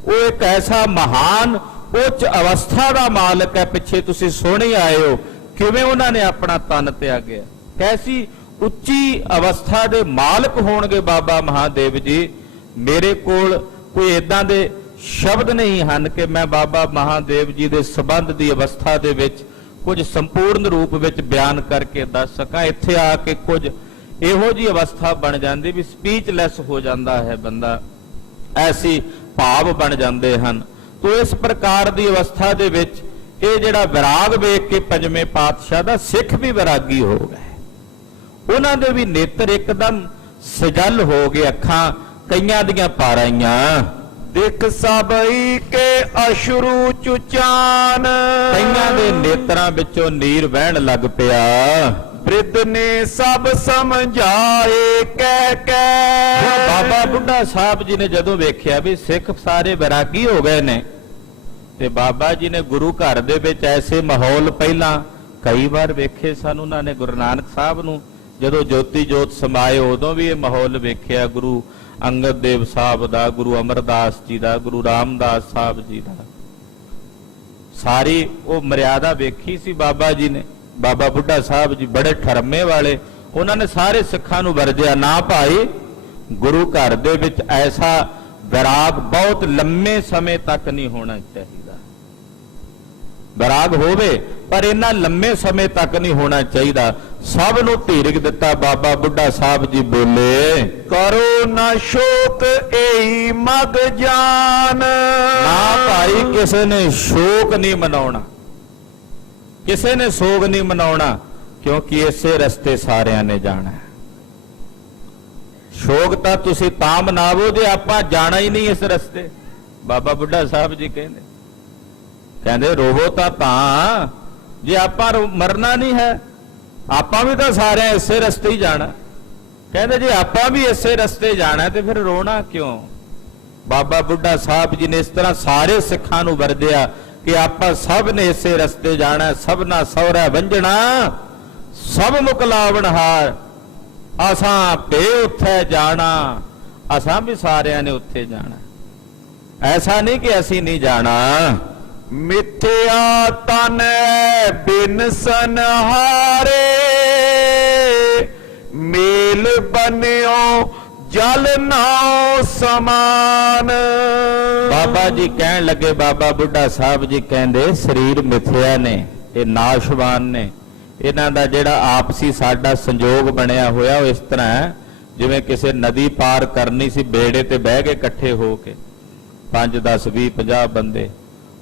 ਉਹ ਇੱਕ ਐਸਾ ਮਹਾਨ ਉੱਚ ਅਵਸਥਾ ਦਾ ਮਾਲਕ ਹੈ। ਪਿੱਛੇ ਤੁਸੀਂ ਸੁਣ ਹੀ ਆਏ ਹੋ ਕਿਵੇਂ ਉਹਨਾਂ ਨੇ ਆਪਣਾ ਤਨ ਤਿਆਗਿਆ, ਕੈਸੀ ਉੱਚੀ ਅਵਸਥਾ ਦੇ ਮਾਲਕ ਹੋਣਗੇ ਬਾਬਾ ਮਹਾਦੇਵ ਜੀ। ਮੇਰੇ ਕੋਲ ਕੋਈ ਇਦਾਂ ਦੇ ਸ਼ਬਦ ਨਹੀਂ ਹਨ ਕਿ ਮੈਂ ਬਾਬਾ ਮਹਾਦੇਵ ਜੀ ਦੇ ਸੰਬੰਧ ਦੀ ਅਵਸਥਾ ਦੇ ਵਿੱਚ ਕੁਝ ਸੰਪੂਰਨ ਰੂਪ ਵਿੱਚ ਬਿਆਨ ਕਰਕੇ ਦੱਸ ਸਕਾਂ। ਇੱਥੇ ਆ ਕੇ ਕੁਝ ਇਹੋ ਜੀ ਅਵਸਥਾ ਬਣ ਜਾਂਦੀ ਵੀ ਸਪੀਚਲੈਸ ਹੋ ਜਾਂਦਾ ਹੈ ਬੰਦਾ, ਐਸੀ ਭਾਵ ਬਣ ਜਾਂਦੇ ਹਨ। ਤੋ ਇਸ ਪ੍ਰਕਾਰ ਦੀ ਅਵਸਥਾ ਦੇ ਵਿੱਚ ਇਹ ਜਿਹੜਾ ਵਿਰਾਗ ਵੇਖ ਕੇ ਪੰਜਵੇਂ ਪਾਤਸ਼ਾਹ ਦਾ ਸਿੱਖ ਵੀ ਵਿਰਾਗੀ ਹੋ ਗਏ। ਉਹਨਾਂ ਦੇ ਵੀ ਨੇਤਰ ਇੱਕਦਮ ਸਜਲ ਹੋ ਗਏ, ਅੱਖਾਂ ਕਈਆਂ ਦੀਆਂ ਭਰ ਆਈਆਂ। ਦਿਖ ਸਭਈ ਕੇ ਅਸ਼ਰੂ ਚੁਚਾਨ। ਕਈਆਂ ਦੇ ਨੇਤਰਾਂ ਵਿੱਚੋਂ ਨੀਰ ਵਹਿਣ ਲੱਗ ਪਿਆ। ਬ੍ਰਿਧ ਨੇ ਸਭ ਸਮਝਾਏ ਕਹਿ ਕਹਿ। ਬਾਬਾ ਬੁੱਢਾ ਸਾਹਿਬ ਜੀ ਨੇ ਜਦੋਂ ਵੇਖਿਆ ਵੀ ਸਿੱਖ ਸਾਰੇ ਵਿਰਾਗੀ ਹੋ ਗਏ ਨੇ, ਤੇ ਬਾਬਾ ਜੀ ਨੇ ਗੁਰੂ ਘਰ ਦੇ ਵਿੱਚ ਐਸੇ ਮਾਹੌਲ ਪਹਿਲਾਂ ਕਈ ਵਾਰ ਵੇਖੇ ਸਨ। ਉਹਨਾਂ ਨੇ ਗੁਰੂ ਨਾਨਕ ਸਾਹਿਬ ਨੂੰ ਜਦੋਂ ਜੋਤੀ ਜੋਤ ਸਮਾਏ ਉਦੋਂ ਵੀ ਇਹ ਮਾਹੌਲ ਵੇਖਿਆ, ਗੁਰੂ ਅੰਗਦ ਦੇਵ ਸਾਹਿਬ ਦਾ, ਗੁਰੂ ਅਮਰਦਾਸ ਜੀ ਦਾ, ਗੁਰੂ ਰਾਮਦਾਸ ਸਾਹਿਬ ਜੀ ਦਾ, ਸਾਰੀ ਉਹ ਮਰਿਆਦਾ ਵੇਖੀ ਸੀ ਬਾਬਾ ਜੀ ਨੇ। ਬਾਬਾ ਬੁੱਢਾ ਸਾਹਿਬ ਜੀ ਬੜੇ ਠਰਮੇ ਵਾਲੇ, ਉਹਨਾਂ ਨੇ ਸਾਰੇ ਸਿੱਖਾਂ ਨੂੰ ਵਰਜਿਆ, ਨਾ ਭਾਈ ਗੁਰੂ ਘਰ ਦੇ ਵਿੱਚ ਐਸਾ ਵਿਰਾਗ ਬਹੁਤ ਲੰਮੇ ਸਮੇਂ ਤੱਕ ਨਹੀਂ ਹੋਣਾ ਚਾਹੀਦਾ। ਵਿਰਾਗ ਹੋਵੇ ਪਰ ਇੰਨਾ ਲੰਮੇ ਸਮੇਂ ਤੱਕ ਨਹੀਂ ਹੋਣਾ ਚਾਹੀਦਾ। ਸਭ ਨੂੰ ਧੀਰਜ ਦਿੱਤਾ। ਬਾਬਾ ਬੁੱਢਾ ਸਾਹਿਬ ਜੀ ਬੋਲੇ, ਕਰੋ ਨਾ ਸ਼ੋਕ ਏਹੀ ਮਗ ਜਾਨ। ਨਾ ਭਾਈ ਕਿਸੇ ਨੇ ਸ਼ੋਕ ਨਹੀਂ ਮਨਾਉਣਾ, ਕਿਸੇ ਨੇ ਸੋਗ ਨਹੀਂ ਮਨਾਉਣਾ, ਕਿਉਂਕਿ ਇਸੇ ਰਸਤੇ ਸਾਰਿਆਂ ਨੇ ਜਾਣਾ। ਸ਼ੋਕ ਤਾਂ ਤੁਸੀਂ ਤਾਂ ਮਨਾਵੋ ਜੇ ਆਪਾਂ ਜਾਣਾ ਹੀ ਨਹੀਂ ਇਸ ਰਸਤੇ। ਬਾਬਾ ਬੁੱਢਾ ਸਾਹਿਬ ਜੀ ਕਹਿੰਦੇ ਰੋਵੋ ਤਾਂ ਜੇ ਆਪਾਂ ਮਰਨਾ ਨਹੀਂ ਹੈ, ਆਪਾਂ ਵੀ ਤਾਂ ਸਾਰਿਆਂ ਇਸੇ ਰਸਤੇ ਹੀ ਜਾਣਾ। ਕਹਿੰਦੇ ਜੇ ਆਪਾਂ ਵੀ ਇਸੇ ਰਸਤੇ ਜਾਣਾ ਤੇ ਫਿਰ ਰੋਣਾ ਕਿਉਂ। ਬਾਬਾ ਬੁੱਢਾ ਸਾਹਿਬ ਜੀ ਨੇ ਇਸ ਤਰ੍ਹਾਂ ਸਾਰੇ ਸਿੱਖਾਂ ਨੂੰ ਵਰਜਿਆ ਕਿ ਆਪਾਂ ਸਭ ਨੇ ਇਸੇ ਰਸਤੇ ਜਾਣਾ। ਸਭਨਾ ਸਹੁਰਾ ਵੰਜਣਾ ਸਭ ਮੁਕਲਾਵਣ ਹਾਰ। ਅਸਾਂ ਭੇ ਉੱਥੇ ਜਾਣਾ, ਅਸਾਂ ਵੀ ਸਾਰਿਆਂ ਨੇ ਉੱਥੇ ਜਾਣਾ। ਐਸਾ ਨਹੀਂ ਕਿ ਅਸੀਂ ਨਹੀਂ ਜਾਣਾ। ਮਿੱਥਿਆ ਤਨ ਬਿਨ ਸੰਹਾਰੇ, ਮੇਲ ਬਨਿਓ ਜਲ ਨਾਉ ਸਮਾਨ। ਬਾਬਾ ਜੀ ਕਹਿਣ ਲੱਗੇ, ਬਾਬਾ ਬੁੱਢਾ ਸਾਹਿਬ ਜੀ ਕਹਿੰਦੇ ਸਰੀਰ ਮਿੱਥਿਆ ਨੇ, ਇਹ ਨਾਸ਼ਵਾਨ ਨੇ। ਇਹਨਾਂ ਦਾ ਜਿਹੜਾ ਆਪਸੀ ਸਾਡਾ ਸੰਜੋਗ ਬਣਿਆ ਹੋਇਆ ਉਹ ਇਸ ਤਰ੍ਹਾਂ ਹੈ ਜਿਵੇਂ ਕਿਸੇ ਨਦੀ ਪਾਰ ਕਰਨੀ ਸੀ, ਬੇੜੇ ਤੇ ਬਹਿ ਕੇ ਇਕੱਠੇ ਹੋ ਕੇ 5 10 20 50 ਬੰਦੇ,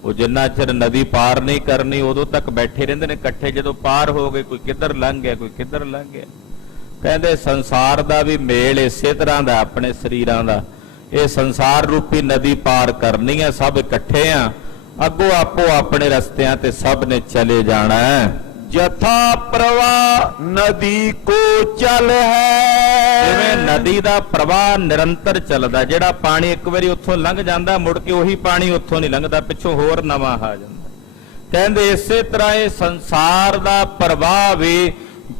ਉਹ ਜਿੰਨਾ ਚਿਰ ਨਦੀ ਪਾਰ ਨਹੀਂ ਕਰਨੀ ਉਦੋਂ ਤੱਕ ਬੈਠੇ ਰਹਿੰਦੇ ਨੇ ਇਕੱਠੇ। ਜਦੋਂ ਪਾਰ ਹੋ ਗਏ, ਕੋਈ ਕਿੱਧਰ ਲੰਘ ਗਿਆ, ਕੋਈ ਕਿੱਧਰ ਲੰਘ ਗਿਆ। ਕਹਿੰਦੇ ਸੰਸਾਰ ਦਾ ਵੀ ਮੇਲ ਇਸੇ ਤਰ੍ਹਾਂ ਦਾ, ਆਪਣੇ ਸਰੀਰਾਂ ਦਾ। ਇਹ ਸੰਸਾਰ ਰੂਪੀ ਨਦੀ ਪਾਰ ਕਰਨੀ ਹੈ, ਸਭ ਇਕੱਠੇ ਆ, ਅੱਗੋਂ ਆਪੋ ਆਪਣੇ ਰਸਤਿਆਂ ਤੇ ਸਭ ਨੇ ਚਲੇ ਜਾਣਾ ਹੈ। जथा प्रवाह नदी को चल है। ਜਿਵੇਂ ਨਦੀ ਦਾ ਪ੍ਰਵਾਹ ਨਿਰੰਤਰ ਚੱਲਦਾ, ਜਿਹੜਾ ਪਾਣੀ ਇੱਕ ਵਾਰੀ ਉੱਥੋਂ ਲੰਘ ਜਾਂਦਾ ਮੁੜ ਕੇ ਉਹੀ ਪਾਣੀ ਉੱਥੋਂ ਨਹੀਂ ਲੰਘਦਾ, ਪਿੱਛੋਂ ਹੋਰ ਨਵਾਂ ਆ ਜਾਂਦਾ। ਕਹਿੰਦੇ ਇਸੇ ਤਰ੍ਹਾਂ ਇਹ ਸੰਸਾਰ ਦਾ ਪ੍ਰਵਾਹ ਵੀ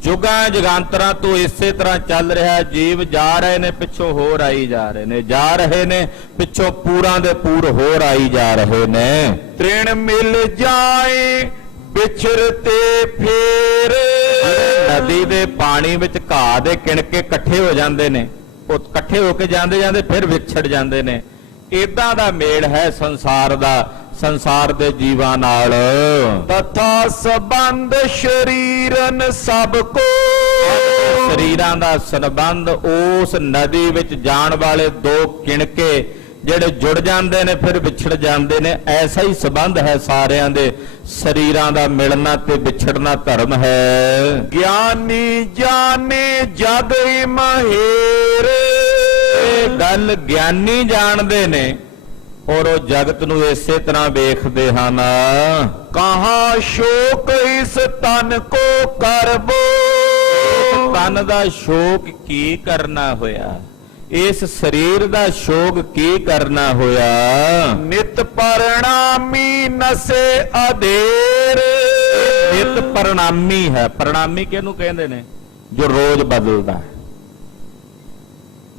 ਜੁਗਾਂ ਜਗਾਂਤਰਾਂ ਤੋਂ ਇਸੇ ਤਰ੍ਹਾਂ ਚੱਲ ਰਿਹਾ। ਜੀਵ ਜਾ ਰਹੇ ਨੇ, ਪਿੱਛੋਂ ਹੋਰ ਆਈ ਜਾ ਰਹੇ ਨੇ, ਜਾ ਰਹੇ ਨੇ ਪਿੱਛੋਂ ਪੂਰਾਂ ਦੇ ਪੂਰ ਹੋਰ ਆਈ ਜਾ ਰਹੇ ਨੇ। ਤ੍ਰਿਣ ਮਿਲ ਜਾਏ ਵਿਛੜਤੇ ਫੇਰ। ਨਦੀ ਦੇ ਪਾਣੀ ਵਿੱਚ ਘਾਹ ਦੇ ਕਿਣਕੇ ਇਕੱਠੇ ਹੋ ਜਾਂਦੇ ਨੇ, ਉਹ ਇਕੱਠੇ ਹੋ ਕੇ ਜਾਂਦੇ ਜਾਂਦੇ ਫਿਰ ਵਿਛੜ ਜਾਂਦੇ ਨੇ। ਇਦਾਂ ਦਾ ਮੇਲ ਹੈ ਸੰਸਾਰ ਦਾ, ਸੰਸਾਰ ਦੇ ਜੀਵਾਂ ਨਾਲ। ਤਥਾ ਸੰਬੰਧ ਸ਼ਰੀਰਨ ਸਭ ਕੋ। ਸਰੀਰਾਂ ਦਾ ਸੰਬੰਧ ਉਸ ਨਦੀ ਵਿੱਚ ਜਾਣ ਵਾਲੇ ਦੋ ਕਿਣਕੇ ਜਿਹੜੇ ਜੁੜ ਜਾਂਦੇ ਨੇ ਫਿਰ ਵਿਛੜ ਜਾਂਦੇ ਨੇ। ਐਸਾ ਹੀ ਸੰਬੰਧ ਹੈ ਸਾਰਿਆਂ ਦੇ ਸਰੀਰਾਂ ਦਾ, ਮਿਲਣਾ ਤੇ ਵਿਛੜਨਾ ਧਰਮ ਹੈ। ਗਿਆਨੀ ਜਾਣੇ ਜਗ ਮਹੇਰ। ਇਹ ਗੱਲ ਗਿਆਨੀ ਜਾਣਦੇ ਨੇ ਔਰ ਉਹ ਜਗਤ ਨੂੰ ਇਸੇ ਤਰ੍ਹਾਂ ਵੇਖਦੇ ਹਨ। ਕਹਾ ਸ਼ੋਕ ਇਸ ਤਨ ਕੋ ਕਰਬੋ। ਤਨ ਦਾ ਸ਼ੋਕ ਕੀ ਕਰਨਾ ਹੋਇਆ, ਇਸ ਸਰੀਰ ਦਾ ਸ਼ੋਕ ਕੀ ਕਰਨਾ ਹੋਇਆ। ਨਿਤ ਪਰਣਾਮੀ ਨਸੇ ਅਧੇਰ। ਨਿਤ ਪਰਣਾਮੀ ਹੈ। ਪਰਣਾਮੀ ਕਿਹਨੂੰ ਕਹਿੰਦੇ ਨੇ? ਜੋ ਰੋਜ਼ ਬਦਲਦਾ ਹੈ,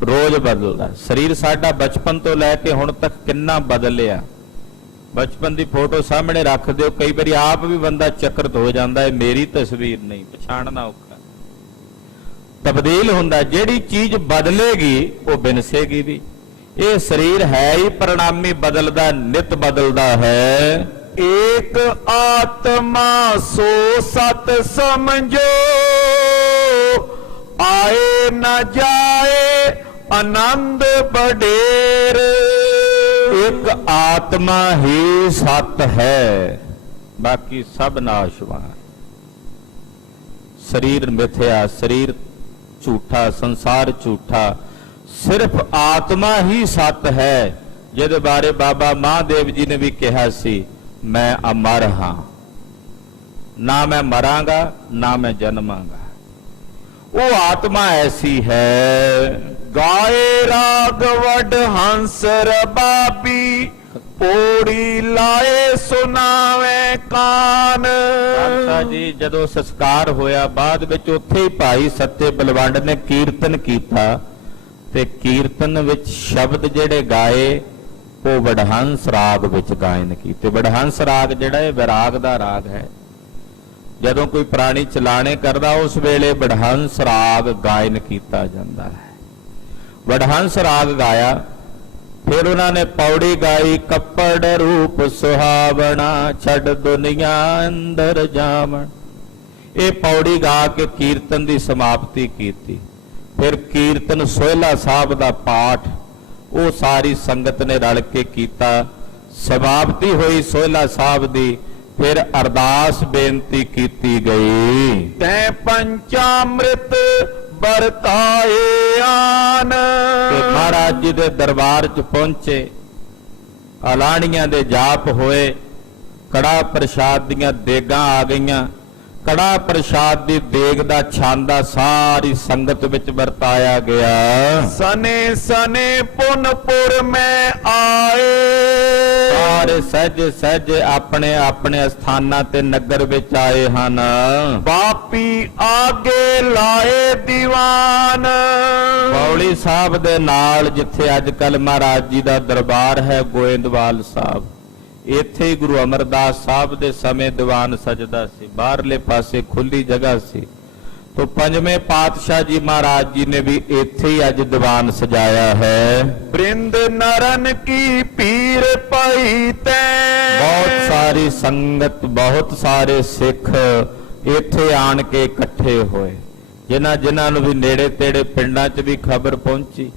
ਰੋਜ਼ ਬਦਲਦਾ। ਸਰੀਰ ਸਾਡਾ ਬਚਪਨ ਤੋਂ ਲੈ ਕੇ ਹੁਣ ਤੱਕ ਕਿੰਨਾ ਬਦਲਿਆ। ਬਚਪਨ ਦੀ ਫੋਟੋ ਸਾਹਮਣੇ ਰੱਖ ਦਿਓ, ਕਈ ਵਾਰੀ ਆਪ ਵੀ ਬੰਦਾ ਚੱਕਰਤ ਹੋ ਜਾਂਦਾ ਹੈ, ਮੇਰੀ ਤਸਵੀਰ ਨਹੀਂ, ਪਛਾਣਨਾ ਔਖਾ। ਤਬਦੀਲ ਹੁੰਦਾ, ਜਿਹੜੀ ਚੀਜ਼ ਬਦਲੇਗੀ ਉਹ ਬਿਨਸੇਗੀ ਵੀ। ਇਹ ਸਰੀਰ ਹੈ ਹੀ ਪਰਿਣਾਮੀ, ਬਦਲਦਾ, ਨਿਤ ਬਦਲਦਾ ਹੈ। ਏਕ ਆਤਮਾ ਸੋ ਸਤ ਸਮਝੋ, ਆਏ ਨਾ ਜਾਏ ਆਨੰਦ ਬਡੇਰ। ਇੱਕ ਆਤਮਾ ਹੀ ਸਤ ਹੈ, ਬਾਕੀ ਸਭ ਨਾਸ਼ਵਾਨ। ਸਰੀਰ ਮਿਥਿਆ, ਸਰੀਰ ਝੂਠਾ, ਸੰਸਾਰ ਝੂਠਾ, ਸਿਰਫ ਆਤਮਾ ਹੀ ਸਤ ਹੈ, ਜਿਹਦੇ ਬਾਰੇ ਬਾਬਾ ਮਹਾਦੇਵ ਜੀ ਨੇ ਵੀ ਕਿਹਾ ਸੀ, ਮੈਂ ਅਮਰ ਹਾਂ, ਨਾ ਮੈਂ ਮਰਾਂਗਾ ਨਾ ਮੈਂ ਜਨਮਾਂਗਾ। ਉਹ ਆਤਮਾ ਐਸੀ ਹੈ। ਗਾਏ ਰਾਗ ਵਡ ਹੰਸ ਰਬਾਬੀ, ਪੋੜੀ ਲਾਏ ਸੁਨਾਵੇ ਕਾਨ। ਖਾਲਸਾ ਜੀ ਜਦੋਂ ਸੰਸਕਾਰ ਹੋਇਆ, ਬਾਅਦ ਵਿੱਚ ਉੱਥੇ ਹੀ ਭਾਈ ਸੱਤੇ ਬਲਵੰਡ ਨੇ ਕੀਰਤਨ ਕੀਤਾ, ਤੇ ਕੀਰਤਨ ਵਿੱਚ ਸ਼ਬਦ ਜਿਹੜੇ ਗਾਏ ਉਹ ਵਡਹੰਸ ਰਾਗ ਵਿੱਚ ਗਾਇਨ ਕੀਤੇ। ਵਡਹੰਸ ਰਾਗ ਜਿਹੜਾ ਇਹ ਵਿਰਾਗ ਦਾ ਰਾਗ ਹੈ। ਜਦੋਂ ਕੋਈ ਪ੍ਰਾਣੀ ਚਲਾਣੇ ਕਰਦਾ ਉਸ ਵੇਲੇ ਵਡਹੰਸ ਰਾਗ ਗਾਇਨ ਕੀਤਾ ਜਾਂਦਾ ਹੈ। ਵਡਹੰਸ ਰਾਗ ਗਾਇਆ, ਫਿਰ ਉਹਨਾਂ ਨੇ ਪੌੜੀ ਗਾਈ, ਕੱਪੜ ਰੂਪ ਸੁਹਾਵਣਾ, ਛੱਡ ਦੁਨੀਆ ਅੰਦਰ ਜਾਵਣ। ਇਹ ਪੌੜੀ ਗਾ ਕੇ ਕੀਰਤਨ ਦੀ ਸਮਾਪਤੀ ਕੀਤੀ। ਫਿਰ ਕੀਰਤਨ ਸੋਹਿਲਾ ਸਾਹਿਬ ਦਾ ਪਾਠ ਉਹ ਸਾਰੀ ਸੰਗਤ ਨੇ ਰਲ ਕੇ ਕੀਤਾ। ਸਮਾਪਤੀ ਹੋਈ ਸੋਹਿਲਾ ਸਾਹਿਬ ਦੀ, ਫਿਰ ਅਰਦਾਸ ਬੇਨਤੀ ਕੀਤੀ ਗਈ। ਤੈ ਪੰਚਾਮ੍ਰਿਤ ਵਰਤਾਏ ਆਨ। ਤੇ ਮਹਾਰਾਜ ਜੀ ਦੇ ਦਰਬਾਰ 'ਚ ਪਹੁੰਚੇ, ਆਲਾਣੀਆਂ ਦੇ ਜਾਪ ਹੋਏ, ਕੜਾ ਪ੍ਰਸ਼ਾਦ ਦੀਆਂ ਦੇਗਾਂ ਆ ਗਈਆਂ। ਕੜਾ ਪ੍ਰਸ਼ਾਦ ਦੀ ਦੇਗ ਦਾ ਛਾਂਦਾ ਸਾਰੀ ਸੰਗਤ ਵਿੱਚ ਵਰਤਾਇਆ ਗਿਆ। ਸਨੇ ਸਨੇ ਪੁਨਪੁਰ ਮੈਂ ਆਏ। ਸਾਰੇ ਸਹਿਜ ਸਹਿਜ ਆਪਣੇ ਆਪਣੇ ਸਥਾਨਾਂ ਤੇ ਨਗਰ ਵਿੱਚ ਆਏ ਹਨ। ਬਾਪੀ ਆਗੇ ਲਾਏ ਦੀਵਾਨ। ਬੌਲੀ ਸਾਹਿਬ ਦੇ ਨਾਲ ਜਿੱਥੇ ਅੱਜ ਕੱਲ ਮਹਾਰਾਜ ਜੀ ਦਾ ਦਰਬਾਰ ਹੈ, ਗੋਇੰਦਵਾਲ ਸਾਹਿਬ, ਇੱਥੇ ਹੀ ਗੁਰੂ ਅਮਰਦਾਸ ਸਾਹਿਬ ਦੇ ਸਮੇਂ ਦੀਵਾਨ ਸਜਦਾ ਸੀ। ਬਾਹਰਲੇ ਪਾਸੇ ਖੁੱਲੀ ਜਗ੍ਹਾ ਸੀ, तो पंजवें पातशाह जी महाराज जी ने भी इत्थे ही अज दीवान सजाया है। वृंद नरन की पीर पाई तै। बहुत सारी संगत, बहुत सारे सिख इत्थे आन के इकट्ठे होए। ਜਿਨ੍ਹਾਂ ਨੂੰ ਵੀ ਨੇੜੇ ਤੇੜੇ ਪਿੰਡਾਂ 'ਚ ਵੀ ਖਬਰ ਪਹੁੰਚੀ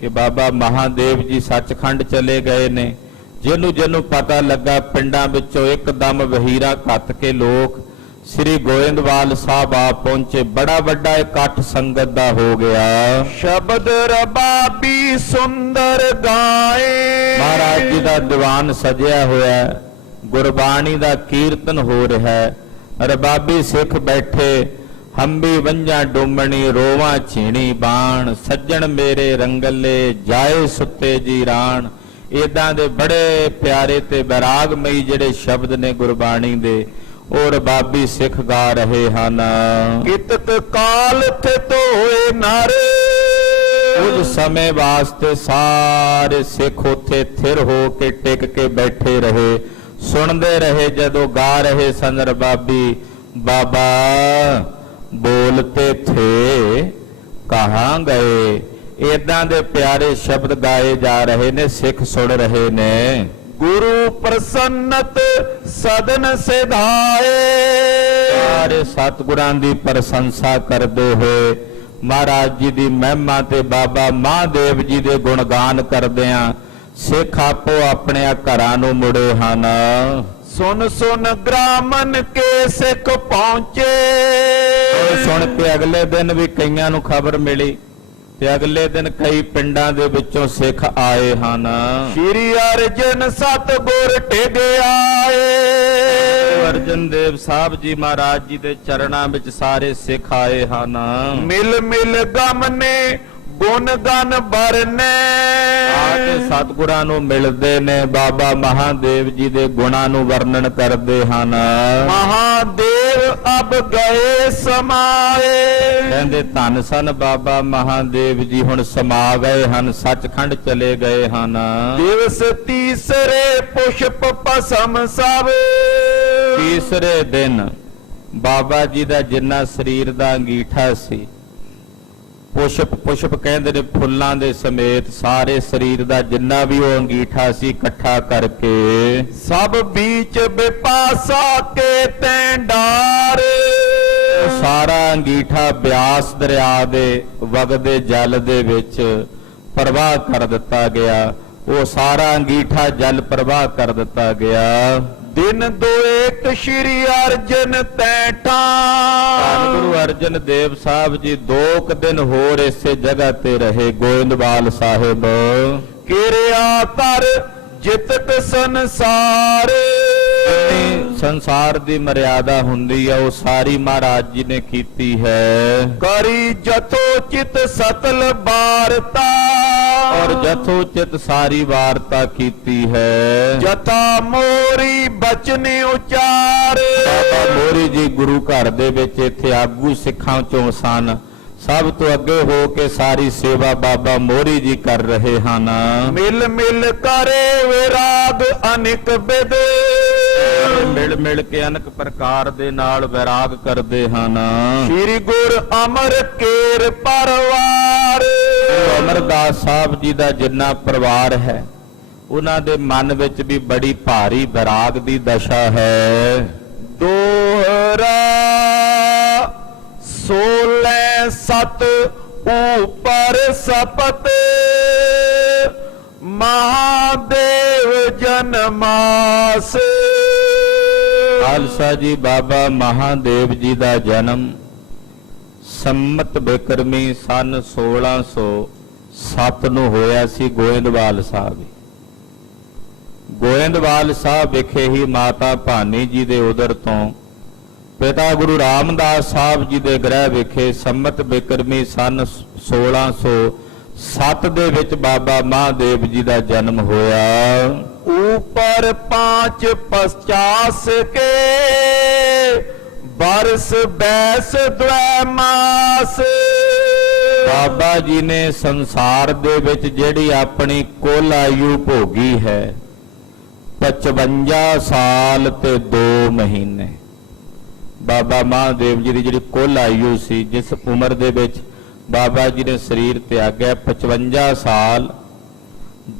ਕਿ ਬਾਬਾ ਮਹਾਦੇਵ ਜੀ ਸੱਚਖੰਡ ਚਲੇ ਗਏ ਨੇ, ਜਿਹਨੂੰ ਪਤਾ ਲੱਗਾ ਪਿੰਡਾਂ ਵਿੱਚੋਂ ਇੱਕਦਮ ਵਹੀਰਾ ਘੱਤ ਕੇ ਲੋਕ ਸ੍ਰੀ ਗੋਇੰਦਵਾਲ ਸਾਹਿਬ ਆ ਪਹੁੰਚੇ। ਬੜਾ ਵੱਡਾ ਇਕੱਠ ਸੰਗਤ ਦਾ ਹੋ ਗਿਆ। ਸ਼ਬਦ ਰਬਾਬੀ ਸੁੰਦਰ ਗਾਏ, ਮਹਾਰਾਜ ਜੀ ਦਾ ਦੀਵਾਨ ਸਜਿਆ ਹੋਇਆ ਹੈ, ਗੁਰਬਾਣੀ ਦਾ ਕੀਰਤਨ ਹੋ ਰਿਹਾ ਹੈ। ਰਬਾਬੀ ਸਿੱਖ ਬੈਠੇ, ਹੰਬੀ ਵੰਝਾਂ ਡੋਮਣੀ ਰੋਵਾਂ ਛੀਣੀ ਬਾਣ, ਸੱਜਣ ਮੇਰੇ ਰੰਗਲੇ ਜਾਏ ਸੁੱਤੇ ਜੀ ਰਾਣ। ਇਦਾਂ ਦੇ ਬੜੇ ਪਿਆਰੇ ਤੇ ਬੈਰਾਗਮਈ ਜਿਹੜੇ ਸ਼ਬਦ ਨੇ ਗੁਰਬਾਣੀ ਦੇ, ਉਹ ਰਬਾਬੀ ਸਿੱਖ ਗਾ ਰਹੇ ਹਨ। ਕਿਤਕ ਕਾਲ ਥੇ ਤੋਏ ਨਰ, ਕੁਝ ਸਮੇਂ ਵਾਸਤੇ ਸਾਰੇ ਸਿੱਖ ਉੱਥੇ ਥਿਰ ਹੋ ਕੇ ਟਿਕ ਕੇ ਬੈਠੇ ਰਹੇ, ਸੁਣਦੇ ਰਹੇ ਜਦੋਂ ਗਾ ਰਹੇ ਸਨ ਰਬਾਬੀ। ਬਾਬਾ ਬੋਲਤੇ ਥੇ ਕਹਾਂ ਗਏ, ਇਦਾਂ ਦੇ ਪਿਆਰੇ ਸ਼ਬਦ ਗਾਏ ਜਾ ਰਹੇ ਨੇ, ਸਿੱਖ ਸੁਣ ਰਹੇ ਨੇ। ਗੁਰੂ ਪ੍ਰਸੰਨਤ ਸਦਨ ਸਿਧਾਏ, ਸਾਰੇ ਸਤਿਗੁਰਾਂ ਦੀ ਪ੍ਰਸ਼ੰਸਾ ਕਰਦੇ ਹੋਏ, ਮਹਾਰਾਜ ਜੀ ਦੀ ਮਹਿਮਾ ਤੇ ਬਾਬਾ ਮਹਾਦੇਵ ਜੀ ਦੇ ਗੁਣਗਾਨ ਕਰਦਿਆਂ ਸਿੱਖ ਆਪੋ ਆਪਣੇ ਘਰਾਂ ਨੂੰ ਮੁੜੇ ਹਨ। ਸੁਨ ਸੁਨ ਗ੍ਰਾਮਨ ਕੇ ਸਿੱਖ ਪਹੁੰਚੇ, ਸੁਣ ਕੇ ਅਗਲੇ ਦਿਨ ਵੀ ਕਈਆਂ ਨੂੰ ਖਬਰ ਮਿਲੀ ਤੇ ਅਗਲੇ ਦਿਨ ਕਈ ਪਿੰਡਾਂ ਦੇ ਵਿੱਚੋਂ ਸਿੱਖ ਆਏ ਹਨ। ਸ਼੍ਰੀ ਅਰਜਨ ਸਤਿਗੁਰ ਟਿਕ ਆਏ, ਅਰਜਨ ਦੇਵ ਸਾਹਿਬ ਜੀ ਮਹਾਰਾਜ ਜੀ ਦੇ ਚਰਨਾਂ ਵਿੱਚ ਸਾਰੇ ਸਿੱਖ ਆਏ ਹਨ। ਮਿਲ ਮਿਲ ਗਮਨੇ ਗੁਣ ਗਨ ਬਰਨੇ, ਆ ਕੇ ਸਤਿਗੁਰਾਂ ਨੂੰ ਮਿਲਦੇ ਨੇ, ਬਾਬਾ ਮਹਾਦੇਵ ਜੀ ਦੇ ਗੁਣਾਂ ਨੂੰ ਵਰਣਨ ਕਰਦੇ ਹਨ। ਮਹਾਦੇਵ ਅਬ ਗਏ ਸਮਾਏ, ਕਹਿੰਦੇ ਧੰਨ ਸਨ ਬਾਬਾ ਮਹਾਦੇਵ ਜੀ ਹੁਣ ਸਮਾ ਗਏ ਹਨ, ਸੱਚਖੰਡ ਚਲੇ ਗਏ ਹਨ। ਦਿਵਸ ਤੀਸਰੇ ਪੁਸ਼ਪ ਪਸਮ ਸਭ, ਤੀਸਰੇ ਦਿਨ ਬਾਬਾ ਜੀ ਦਾ ਜਿੰਨਾ ਸਰੀਰ ਦਾ ਅੰਗੀਠਾ ਸੀ, ਪੁਸ਼ਪ ਕਹਿੰਦੇ ਨੇ ਫੁੱਲਾਂ ਦੇ ਸਮੇਤ ਸਾਰੇ ਸਰੀਰ ਦਾ ਜਿੰਨਾ ਵੀ ਉਹ ਅੰਗੀਠਾ ਸੀ ਇਕੱਠਾ ਕਰਕੇ, ਸਭ ਬੀਚ ਬਿਪਾਸਾ ਕੇ ਤੈਂ ਡਾਰ, ਸਾਰਾ ਅੰਗੀਠਾ ਬਿਆਸ ਦਰਿਆ ਦੇ ਵਗਦੇ ਜਲ ਦੇ ਵਿੱਚ ਪ੍ਰਵਾਹ ਕਰ ਦਿੱਤਾ ਗਿਆ। ਉਹ ਸਾਰਾ ਅੰਗੀਠਾ ਜਲ ਪ੍ਰਵਾਹ ਕਰ ਦਿੱਤਾ ਗਿਆ। ਦਿਨ ਦੋ ਏਕ ਸ਼੍ਰੀ ਅਰਜਨ ਤੈ ਠਾਂ, ਗੁਰੂ ਅਰਜਨ ਦੇਵ ਸਾਹਿਬ ਜੀ 2 ਦਿਨ ਹੋਰ ਇਸੇ ਜਗ੍ਹਾ ਤੇ ਰਹੇ ਗੋਇੰਦਵਾਲ ਸਾਹਿਬ। ਕਿਰਿਆ ਕਰ ਜਿਤਕ ਸੰਸਾਰ, ਸੰਸਾਰ ਦੀ ਮਰਿਆਦਾ ਹੁੰਦੀ ਆ ਉਹ ਸਾਰੀ ਮਹਾਰਾਜ ਜੀ ਨੇ ਕੀਤੀ ਹੈ। ਕਰੀ ਜਥੋ ਚਿਤ ਸਤਲ ਬਾਰਤਾ, ਔਰ ਜਥੋ ਚਿਤ ਸਾਰੀ ਵਾਰਤਾ ਕੀਤੀ ਹੈ। ਜਥਾ ਮੋਰੀ ਬਚਨ ਉਚਾਰ, ਬਾਬਾ ਮੋਰੀ ਜੀ ਗੁਰੂ ਘਰ ਦੇ ਵਿੱਚ ਇੱਥੇ ਆਗੂ ਸਿੱਖਾਂ ਚੋਂ ਸਨ। ਸਭ ਤੋਂ ਅੱਗੇ ਹੋ ਕੇ ਸਾਰੀ ਸੇਵਾ ਬਾਬਾ ਮੋਰੀ ਜੀ ਕਰ ਰਹੇ ਹਨ। ਮਿਲ ਮਿਲ ਕਰੇ ਵਿਰਾਗ ਅਨੇਕ ਬਿਦ, ਮਿਲ ਮਿਲ ਕੇ ਅਨੇਕ ਪ੍ਰਕਾਰ ਦੇ ਨਾਲ ਵਿਰਾਗ ਕਰਦੇ ਹਨ। ਸ੍ਰੀ ਗੁਰ ਅਮਰ ਕੇਰ ਪਰਵਾਰ, ਅਮਰਦਾਸ ਸਾਹਿਬ ਜੀ ਦਾ ਜਿੰਨਾ ਪਰਿਵਾਰ ਹੈ ਉਹਨਾਂ ਦੇ ਮਨ ਵਿੱਚ ਵੀ ਬੜੀ ਭਾਰੀ ਵਿਰਾਗ ਦੀ ਦਸ਼ਾ ਹੈ। ਦੋਹਰਾ 16 ਸਤ ਉਪਰ ਸਪਤ, ਮਹਾਦੇਵ ਜਨਮਾਸ। ਖਾਲਸਾ ਜੀ ਬਾਬਾ ਮਹਾਦੇਵ ਜੀ ਦਾ ਜਨਮ ਸੰਮਤ ਬਿਕਰਮੀ ਸਨ 1607 ਨੂੰ ਹੋਇਆ ਸੀ ਗੋਇੰਦਵਾਲ ਸਾਹਿਬ। ਗੋਇੰਦਵਾਲ ਸਾਹਿਬ ਵਿਖੇ ਹੀ ਮਾਤਾ ਭਾਨੀ ਜੀ ਦੇ ਉਦਰ ਤੋਂ ਪਿਤਾ ਗੁਰੂ ਰਾਮਦਾਸ ਸਾਹਿਬ ਜੀ ਦੇ ਗ੍ਰਹਿ ਵਿਖੇ ਸੰਮਤ ਬਿਕਰਮੀ ਸਨ 1607 ਦੇ ਵਿੱਚ ਬਾਬਾ ਮਹਾਦੇਵ ਜੀ ਦਾ ਜਨਮ ਹੋਇਆ। ऊपर 5 50 के बरस 22 द्वैमास। ਬਾਬਾ ਜੀ ਨੇ ਸੰਸਾਰ ਦੇ ਵਿੱਚ ਜਿਹੜੀ ਆਪਣੀ ਕੁੱਲ ਆਯੂ ਭੋਗੀ ਹੈ 55 ਸਾਲ ਤੇ 2 ਮਹੀਨੇ। ਬਾਬਾ ਮਹਾਦੇਵ ਜੀ ਦੀ ਜਿਹੜੀ ਕੁੱਲ ਆਯੂ ਸੀ, ਜਿਸ ਉਮਰ ਦੇ ਵਿੱਚ ਬਾਬਾ ਜੀ ਨੇ ਸਰੀਰ ਤਿਆਗਿਆ, 55 ਸਾਲ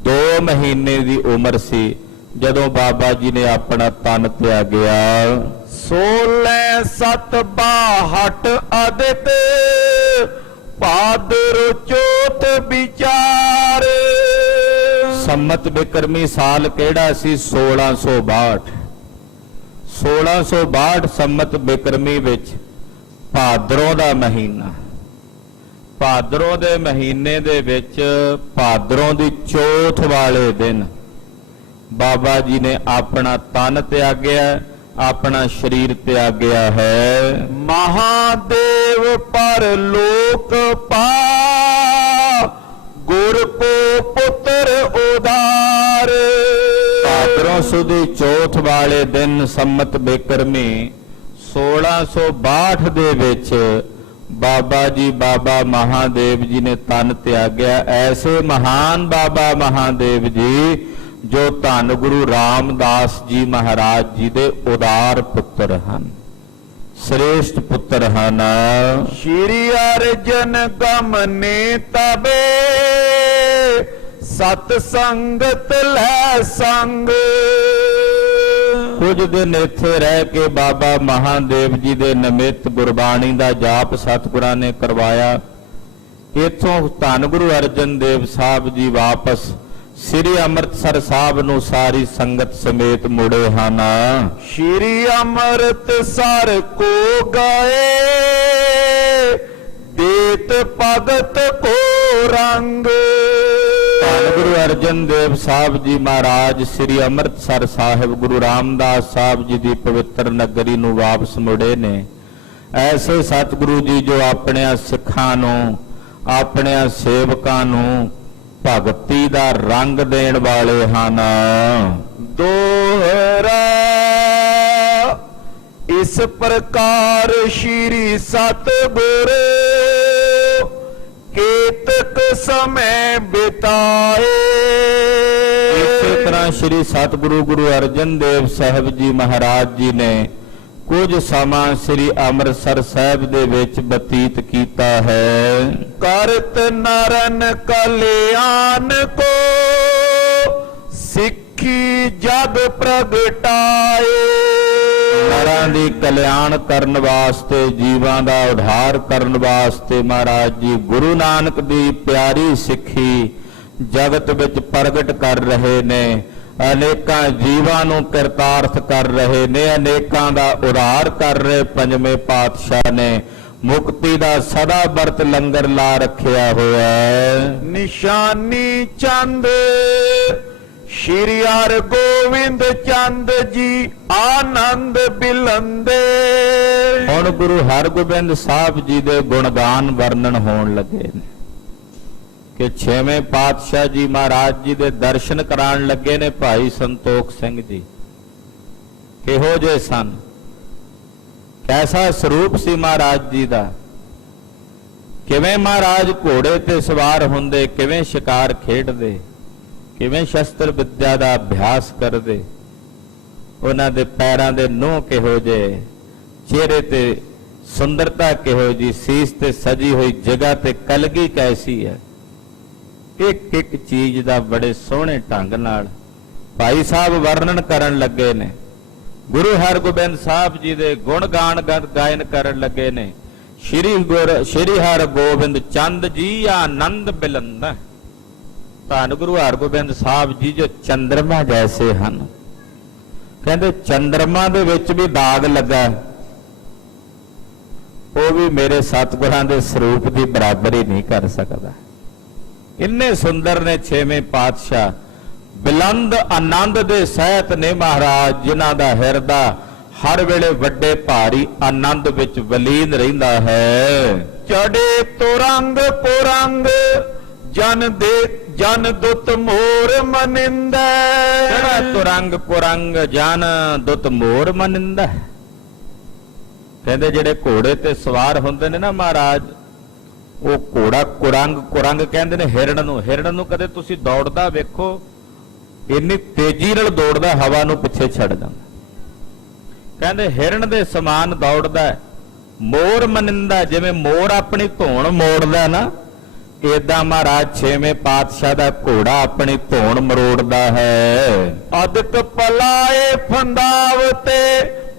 2 ਮਹੀਨੇ ਦੀ ਉਮਰ ਸੀ ਜਦੋਂ ਬਾਬਾ ਜੀ ਨੇ ਆਪਣਾ ਤਨ ਤਿਆਗਿਆ। 16 7 62 ਅਦਿਤ ਭਾਦਰੋ ਚੌਥ ਵਿਚਾਰ। ਸੰਮਤ ਬਿਕਰਮੀ ਸਾਲ ਕਿਹੜਾ ਸੀ? 1662। 1662 ਸੰਮਤ ਬਿਕਰਮੀ ਵਿੱਚ ਭਾਦਰੋਂ ਦਾ ਮਹੀਨਾ, ਭਾਦਰੋਂ ਦੇ ਮਹੀਨੇ ਦੇ ਵਿੱਚ ਭਾਦਰੋਂ ਦੀ ਚੌਥ ਵਾਲੇ ਦਿਨ ਬਾਬਾ ਜੀ ਨੇ ਆਪਣਾ ਤਨ ਤਿਆਗਿਆ, ਆਪਣਾ ਸਰੀਰ ਤਿਆਗਿਆ ਹੈ। ਮਹਾਦੇਵ ਪਰ ਲੋਕ ਪਾ ਗੁਰ ਕੋ ਪੁੱਤਰ ਉਦਾਰ। ਭਾਦਰੋਂ ਸੁਦੀ ਚੌਥ ਵਾਲੇ ਦਿਨ ਸੰਮਤ ਬਿਕਰਮੀ 1662 ਦੇ ਵਿੱਚ ਬਾਬਾ ਜੀ, ਬਾਬਾ ਮਹਾਦੇਵ ਜੀ ਨੇ ਤਨ ਤਿਆਗਿਆ। ਐਸੇ ਮਹਾਨ ਬਾਬਾ ਮਹਾਦੇਵ ਜੀ ਜੋ ਧੰਨ ਗੁਰੂ ਰਾਮਦਾਸ ਜੀ ਮਹਾਰਾਜ ਜੀ ਦੇ ਉਦਾਰ ਪੁੱਤਰ ਹਨ, ਸ੍ਰੇਸ਼ਟ ਪੁੱਤਰ ਹਨ। ਸ਼੍ਰੀ ਅਰਜਨ ਗਮਨੇ ਤਬੇ ਸਤ ਸੰਗਤ ਲੈ ਸੰਗ। ਕੁਝ ਦਿਨ ਇੱਥੇ ਰਹਿ ਕੇ ਬਾਬਾ ਮਹਾਦੇਵ ਜੀ ਦੇ ਨਿਮਿਤ ਗੁਰਬਾਣੀ ਦਾ ਜਾਪ ਸਤਿਗੁਰਾਂ ਨੇ ਕਰਵਾਇਆ। ਇੱਥੋਂ ਧੰਨ ਗੁਰੂ ਅਰਜਨ ਦੇਵ ਸਾਹਿਬ ਜੀ ਵਾਪਸ ਸ੍ਰੀ ਅੰਮ੍ਰਿਤਸਰ ਸਾਹਿਬ ਨੂੰ ਸਾਰੀ ਸੰਗਤ ਸਮੇਤ ਮੁੜੇ ਹਨ। ਸ਼੍ਰੀ ਅੰਮ੍ਰਿਤਸਰ ਕੋ ਗਏ ਦੇਤ ਭਗਤ ਕੋ ਰੰਗ। ਧੰਨ ਗੁਰੂ ਅਰਜਨ ਦੇਵ ਸਾਹਿਬ ਜੀ ਮਹਾਰਾਜ ਸ੍ਰੀ ਅੰਮ੍ਰਿਤਸਰ ਸਾਹਿਬ ਗੁਰੂ ਰਾਮਦਾਸ ਸਾਹਿਬ ਜੀ ਦੀ ਪਵਿੱਤਰ ਨਗਰੀ ਨੂੰ ਵਾਪਸ ਮੁੜੇ ਨੇ। ਐਸੇ ਸਤਿਗੁਰੂ ਜੀ ਜੋ ਆਪਣੇ ਸਿੱਖਾਂ ਨੂੰ, ਆਪਣੇ ਸੇਵਕਾਂ ਨੂੰ ਭਗਤੀ ਦਾ ਰੰਗ ਦੇਣ ਵਾਲੇ ਹਨ। ਦੋਹਰਾ ਇਸ ਪ੍ਰਕਾਰ ਸ਼੍ਰੀ ਸਤਿਗੁਰ ਕੇਤਕ ਸਮੇਂ ਬਿਤਾਏ। ਇਸੇ ਤਰ੍ਹਾਂ ਸ਼੍ਰੀ ਸਤਿਗੁਰੂ ਗੁਰੂ ਅਰਜਨ ਦੇਵ ਸਾਹਿਬ ਜੀ ਮਹਾਰਾਜ ਜੀ ਨੇ ਕੁਝ ਸਮਾਂ ਸ੍ਰੀ ਅੰਮ੍ਰਿਤਸਰ ਸਾਹਿਬ ਦੇ ਵਿੱਚ ਬਤੀਤ ਕੀਤਾ ਹੈ। ਕਰਤ ਨਰਨ ਕਲਿਆਣ ਕੋ ਸਿੱਖੀ ਜਗ ਪ੍ਰਗਟਾਏ। ਨਰਾਂ ਦੀ ਕਲਿਆਣ ਕਰਨ ਵਾਸਤੇ, ਜੀਵਾਂ ਦਾ ਉਧਾਰ ਕਰਨ ਵਾਸਤੇ ਮਹਾਰਾਜ ਜੀ ਗੁਰੂ ਨਾਨਕ ਦੀ ਪਿਆਰੀ ਸਿੱਖੀ ਜਗਤ ਵਿੱਚ ਪ੍ਰਗਟ ਕਰ ਰਹੇ ਨੇ। ਅਨੇਕਾਂ ਜੀਵਾਂ ਨੂੰ ਕਿਰਤਾਰਥ ਕਰ ਰਹੇ ਨੇ, ਅਨੇਕਾਂ ਦਾ ਉਧਾਰ ਕਰ ਰਹੇ। ਪੰਜਵੇਂ ਪਾਤਸ਼ਾਹ ਨੇ ਮੁਕਤੀ ਦਾ ਸਦਾ ਵਰਤ ਲੰਗਰ ਲਾ ਰੱਖਿਆ ਹੋਇਆ ਹੈ। ਨਿਸ਼ਾਨੀ ਚੰਦ ਸ਼੍ਰੀ ਹਰਿਗੋਬਿੰਦ ਚੰਦ ਜੀ ਆਨੰਦ ਬਿਲੰਦੇ। ਹੁਣ ਗੁਰੂ ਹਰਗੋਬਿੰਦ ਸਾਹਿਬ ਜੀ ਦੇ ਗੁਣਗਾਨ ਵਰਣਨ ਹੋਣ ਲੱਗੇ ਨੇ ਕਿ ਛੇਵੇਂ ਪਾਤਸ਼ਾਹ ਜੀ ਮਹਾਰਾਜ ਜੀ ਦੇ ਦਰਸ਼ਨ ਕਰਾਉਣ ਲੱਗੇ ਨੇ ਭਾਈ ਸੰਤੋਖ ਸਿੰਘ ਜੀ। ਕਿਹੋ ਜਿਹੇ ਸਨ, ਕੈਸਾ ਸਰੂਪ ਸੀ ਮਹਾਰਾਜ ਜੀ ਦਾ, ਕਿਵੇਂ ਮਹਾਰਾਜ ਘੋੜੇ ਤੇ ਸਵਾਰ ਹੁੰਦੇ, ਕਿਵੇਂ ਸ਼ਿਕਾਰ ਖੇਡਦੇ, ਕਿਵੇਂ ਸ਼ਸਤਰ ਵਿਦਿਆ ਦਾ ਅਭਿਆਸ ਕਰਦੇ। ਉਹਨਾਂ ਦੇ ਪੈਰਾਂ ਦੇ ਨੋਹ ਕਿਹੋ ਜਿਹੇ, ਚਿਹਰੇ ਤੇ ਸੁੰਦਰਤਾ ਕਿਹੋ ਜੀ, ਸੀਸ ਤੇ ਸਜੀ ਹੋਈ ਜਗ੍ਹਾ ਤੇ ਕਲਗੀ ਕੈਸੀ ਹੈ। ਇੱਕ ਇੱਕ ਚੀਜ਼ ਦਾ ਬੜੇ ਸੋਹਣੇ ਢੰਗ ਨਾਲ ਭਾਈ ਸਾਹਿਬ ਵਰਣਨ ਕਰਨ ਲੱਗੇ ਨੇ। ਗੁਰੂ ਹਰਗੋਬਿੰਦ ਸਾਹਿਬ ਜੀ ਦੇ ਗੁਣ ਗਾਨ ਗਾਇਨ ਕਰਨ ਲੱਗੇ ਨੇ। ਸ਼੍ਰੀ ਹਰਗੋਬਿੰਦ ਚੰਦ ਜੀ ਆਨੰਦ ਬਿਲੰਦਾ। ਧੰਨ ਗੁਰੂ ਹਰਗੋਬਿੰਦ ਸਾਹਿਬ ਜੀ ਜੋ ਚੰਦਰਮਾ ਜੈਸੇ ਹਨ। ਕਹਿੰਦੇ ਚੰਦਰਮਾ ਦੇ ਵਿੱਚ ਵੀ ਦਾਗ ਲੱਗਾ, ਉਹ ਵੀ ਮੇਰੇ ਸਤਿਗੁਰਾਂ ਦੇ ਸਰੂਪ ਦੀ ਬਰਾਬਰੀ ਨਹੀਂ ਕਰ ਸਕਦਾ। ਇੰਨੇ ਸੁੰਦਰ ਨੇ ਛੇਵੇਂ ਪਾਤਸ਼ਾਹ। ਬਿਲੰਦ ਆਨੰਦ ਦੇ ਸਹਿਤ ਨੇ ਮਹਾਰਾਜ, ਜਿਨ੍ਹਾਂ ਦਾ ਹਿਰਦਾ ਹਰ ਵੇਲੇ ਵੱਡੇ ਭਾਰੀ ਆਨੰਦ ਵਿੱਚ ਵਲੀਨ ਰਹਿੰਦਾ ਹੈ। ਚੜੇ ਤੁਰੰਗ ਪੁਰੰਗ ਜਨ ਦੁੱਤ ਮੋਰ ਮਨਿੰਦਾ। ਚੜਾ ਤੁਰੰਗ ਪੁਰੰਗ ਜਨ ਦੁੱਤ ਮੋਰ ਮਨਿੰਦਾ। ਕਹਿੰਦੇ ਜਿਹੜੇ ਘੋੜੇ ਤੇ ਸਵਾਰ ਹੁੰਦੇ ਨੇ ਨਾ ਮਹਾਰਾਜ, ਉਹ ਘੋੜਾ ਕੁਰੰਗ ਕਹਿੰਦੇ ਨੇ ਹਿਰਣ ਨੂੰ। ਹਿਰਣ ਨੂੰ ਕਦੇ ਤੁਸੀਂ ਦੌੜਦਾ ਵੇਖੋ, ਇੰਨੀ ਤੇਜ਼ੀ ਨਾਲ ਦੌੜਦਾ, ਹਵਾ ਨੂੰ ਪਿੱਛੇ ਛੱਡ ਜਾਂਦਾ। ਕਹਿੰਦੇ ਹਿਰਣ ਦੇ ਸਮਾਨ ਦੌੜਦਾ। ਮੋਰ ਮਨਿੰਦਾ, ਜਿਵੇਂ ਮੋਰ ਆਪਣੀ ਧੌਣ ਮੋੜਦਾ ਨਾ, ਏਦਾਂ ਮਹਾਰਾਜ ਛੇਵੇਂ ਪਾਤਸ਼ਾਹ ਦਾ ਘੋੜਾ ਆਪਣੀ ਧੌਣ ਮਰੋੜਦਾ ਹੈ। ਅਦਕ ਪਲਾਏ ਫੰਦਾਵਤੇ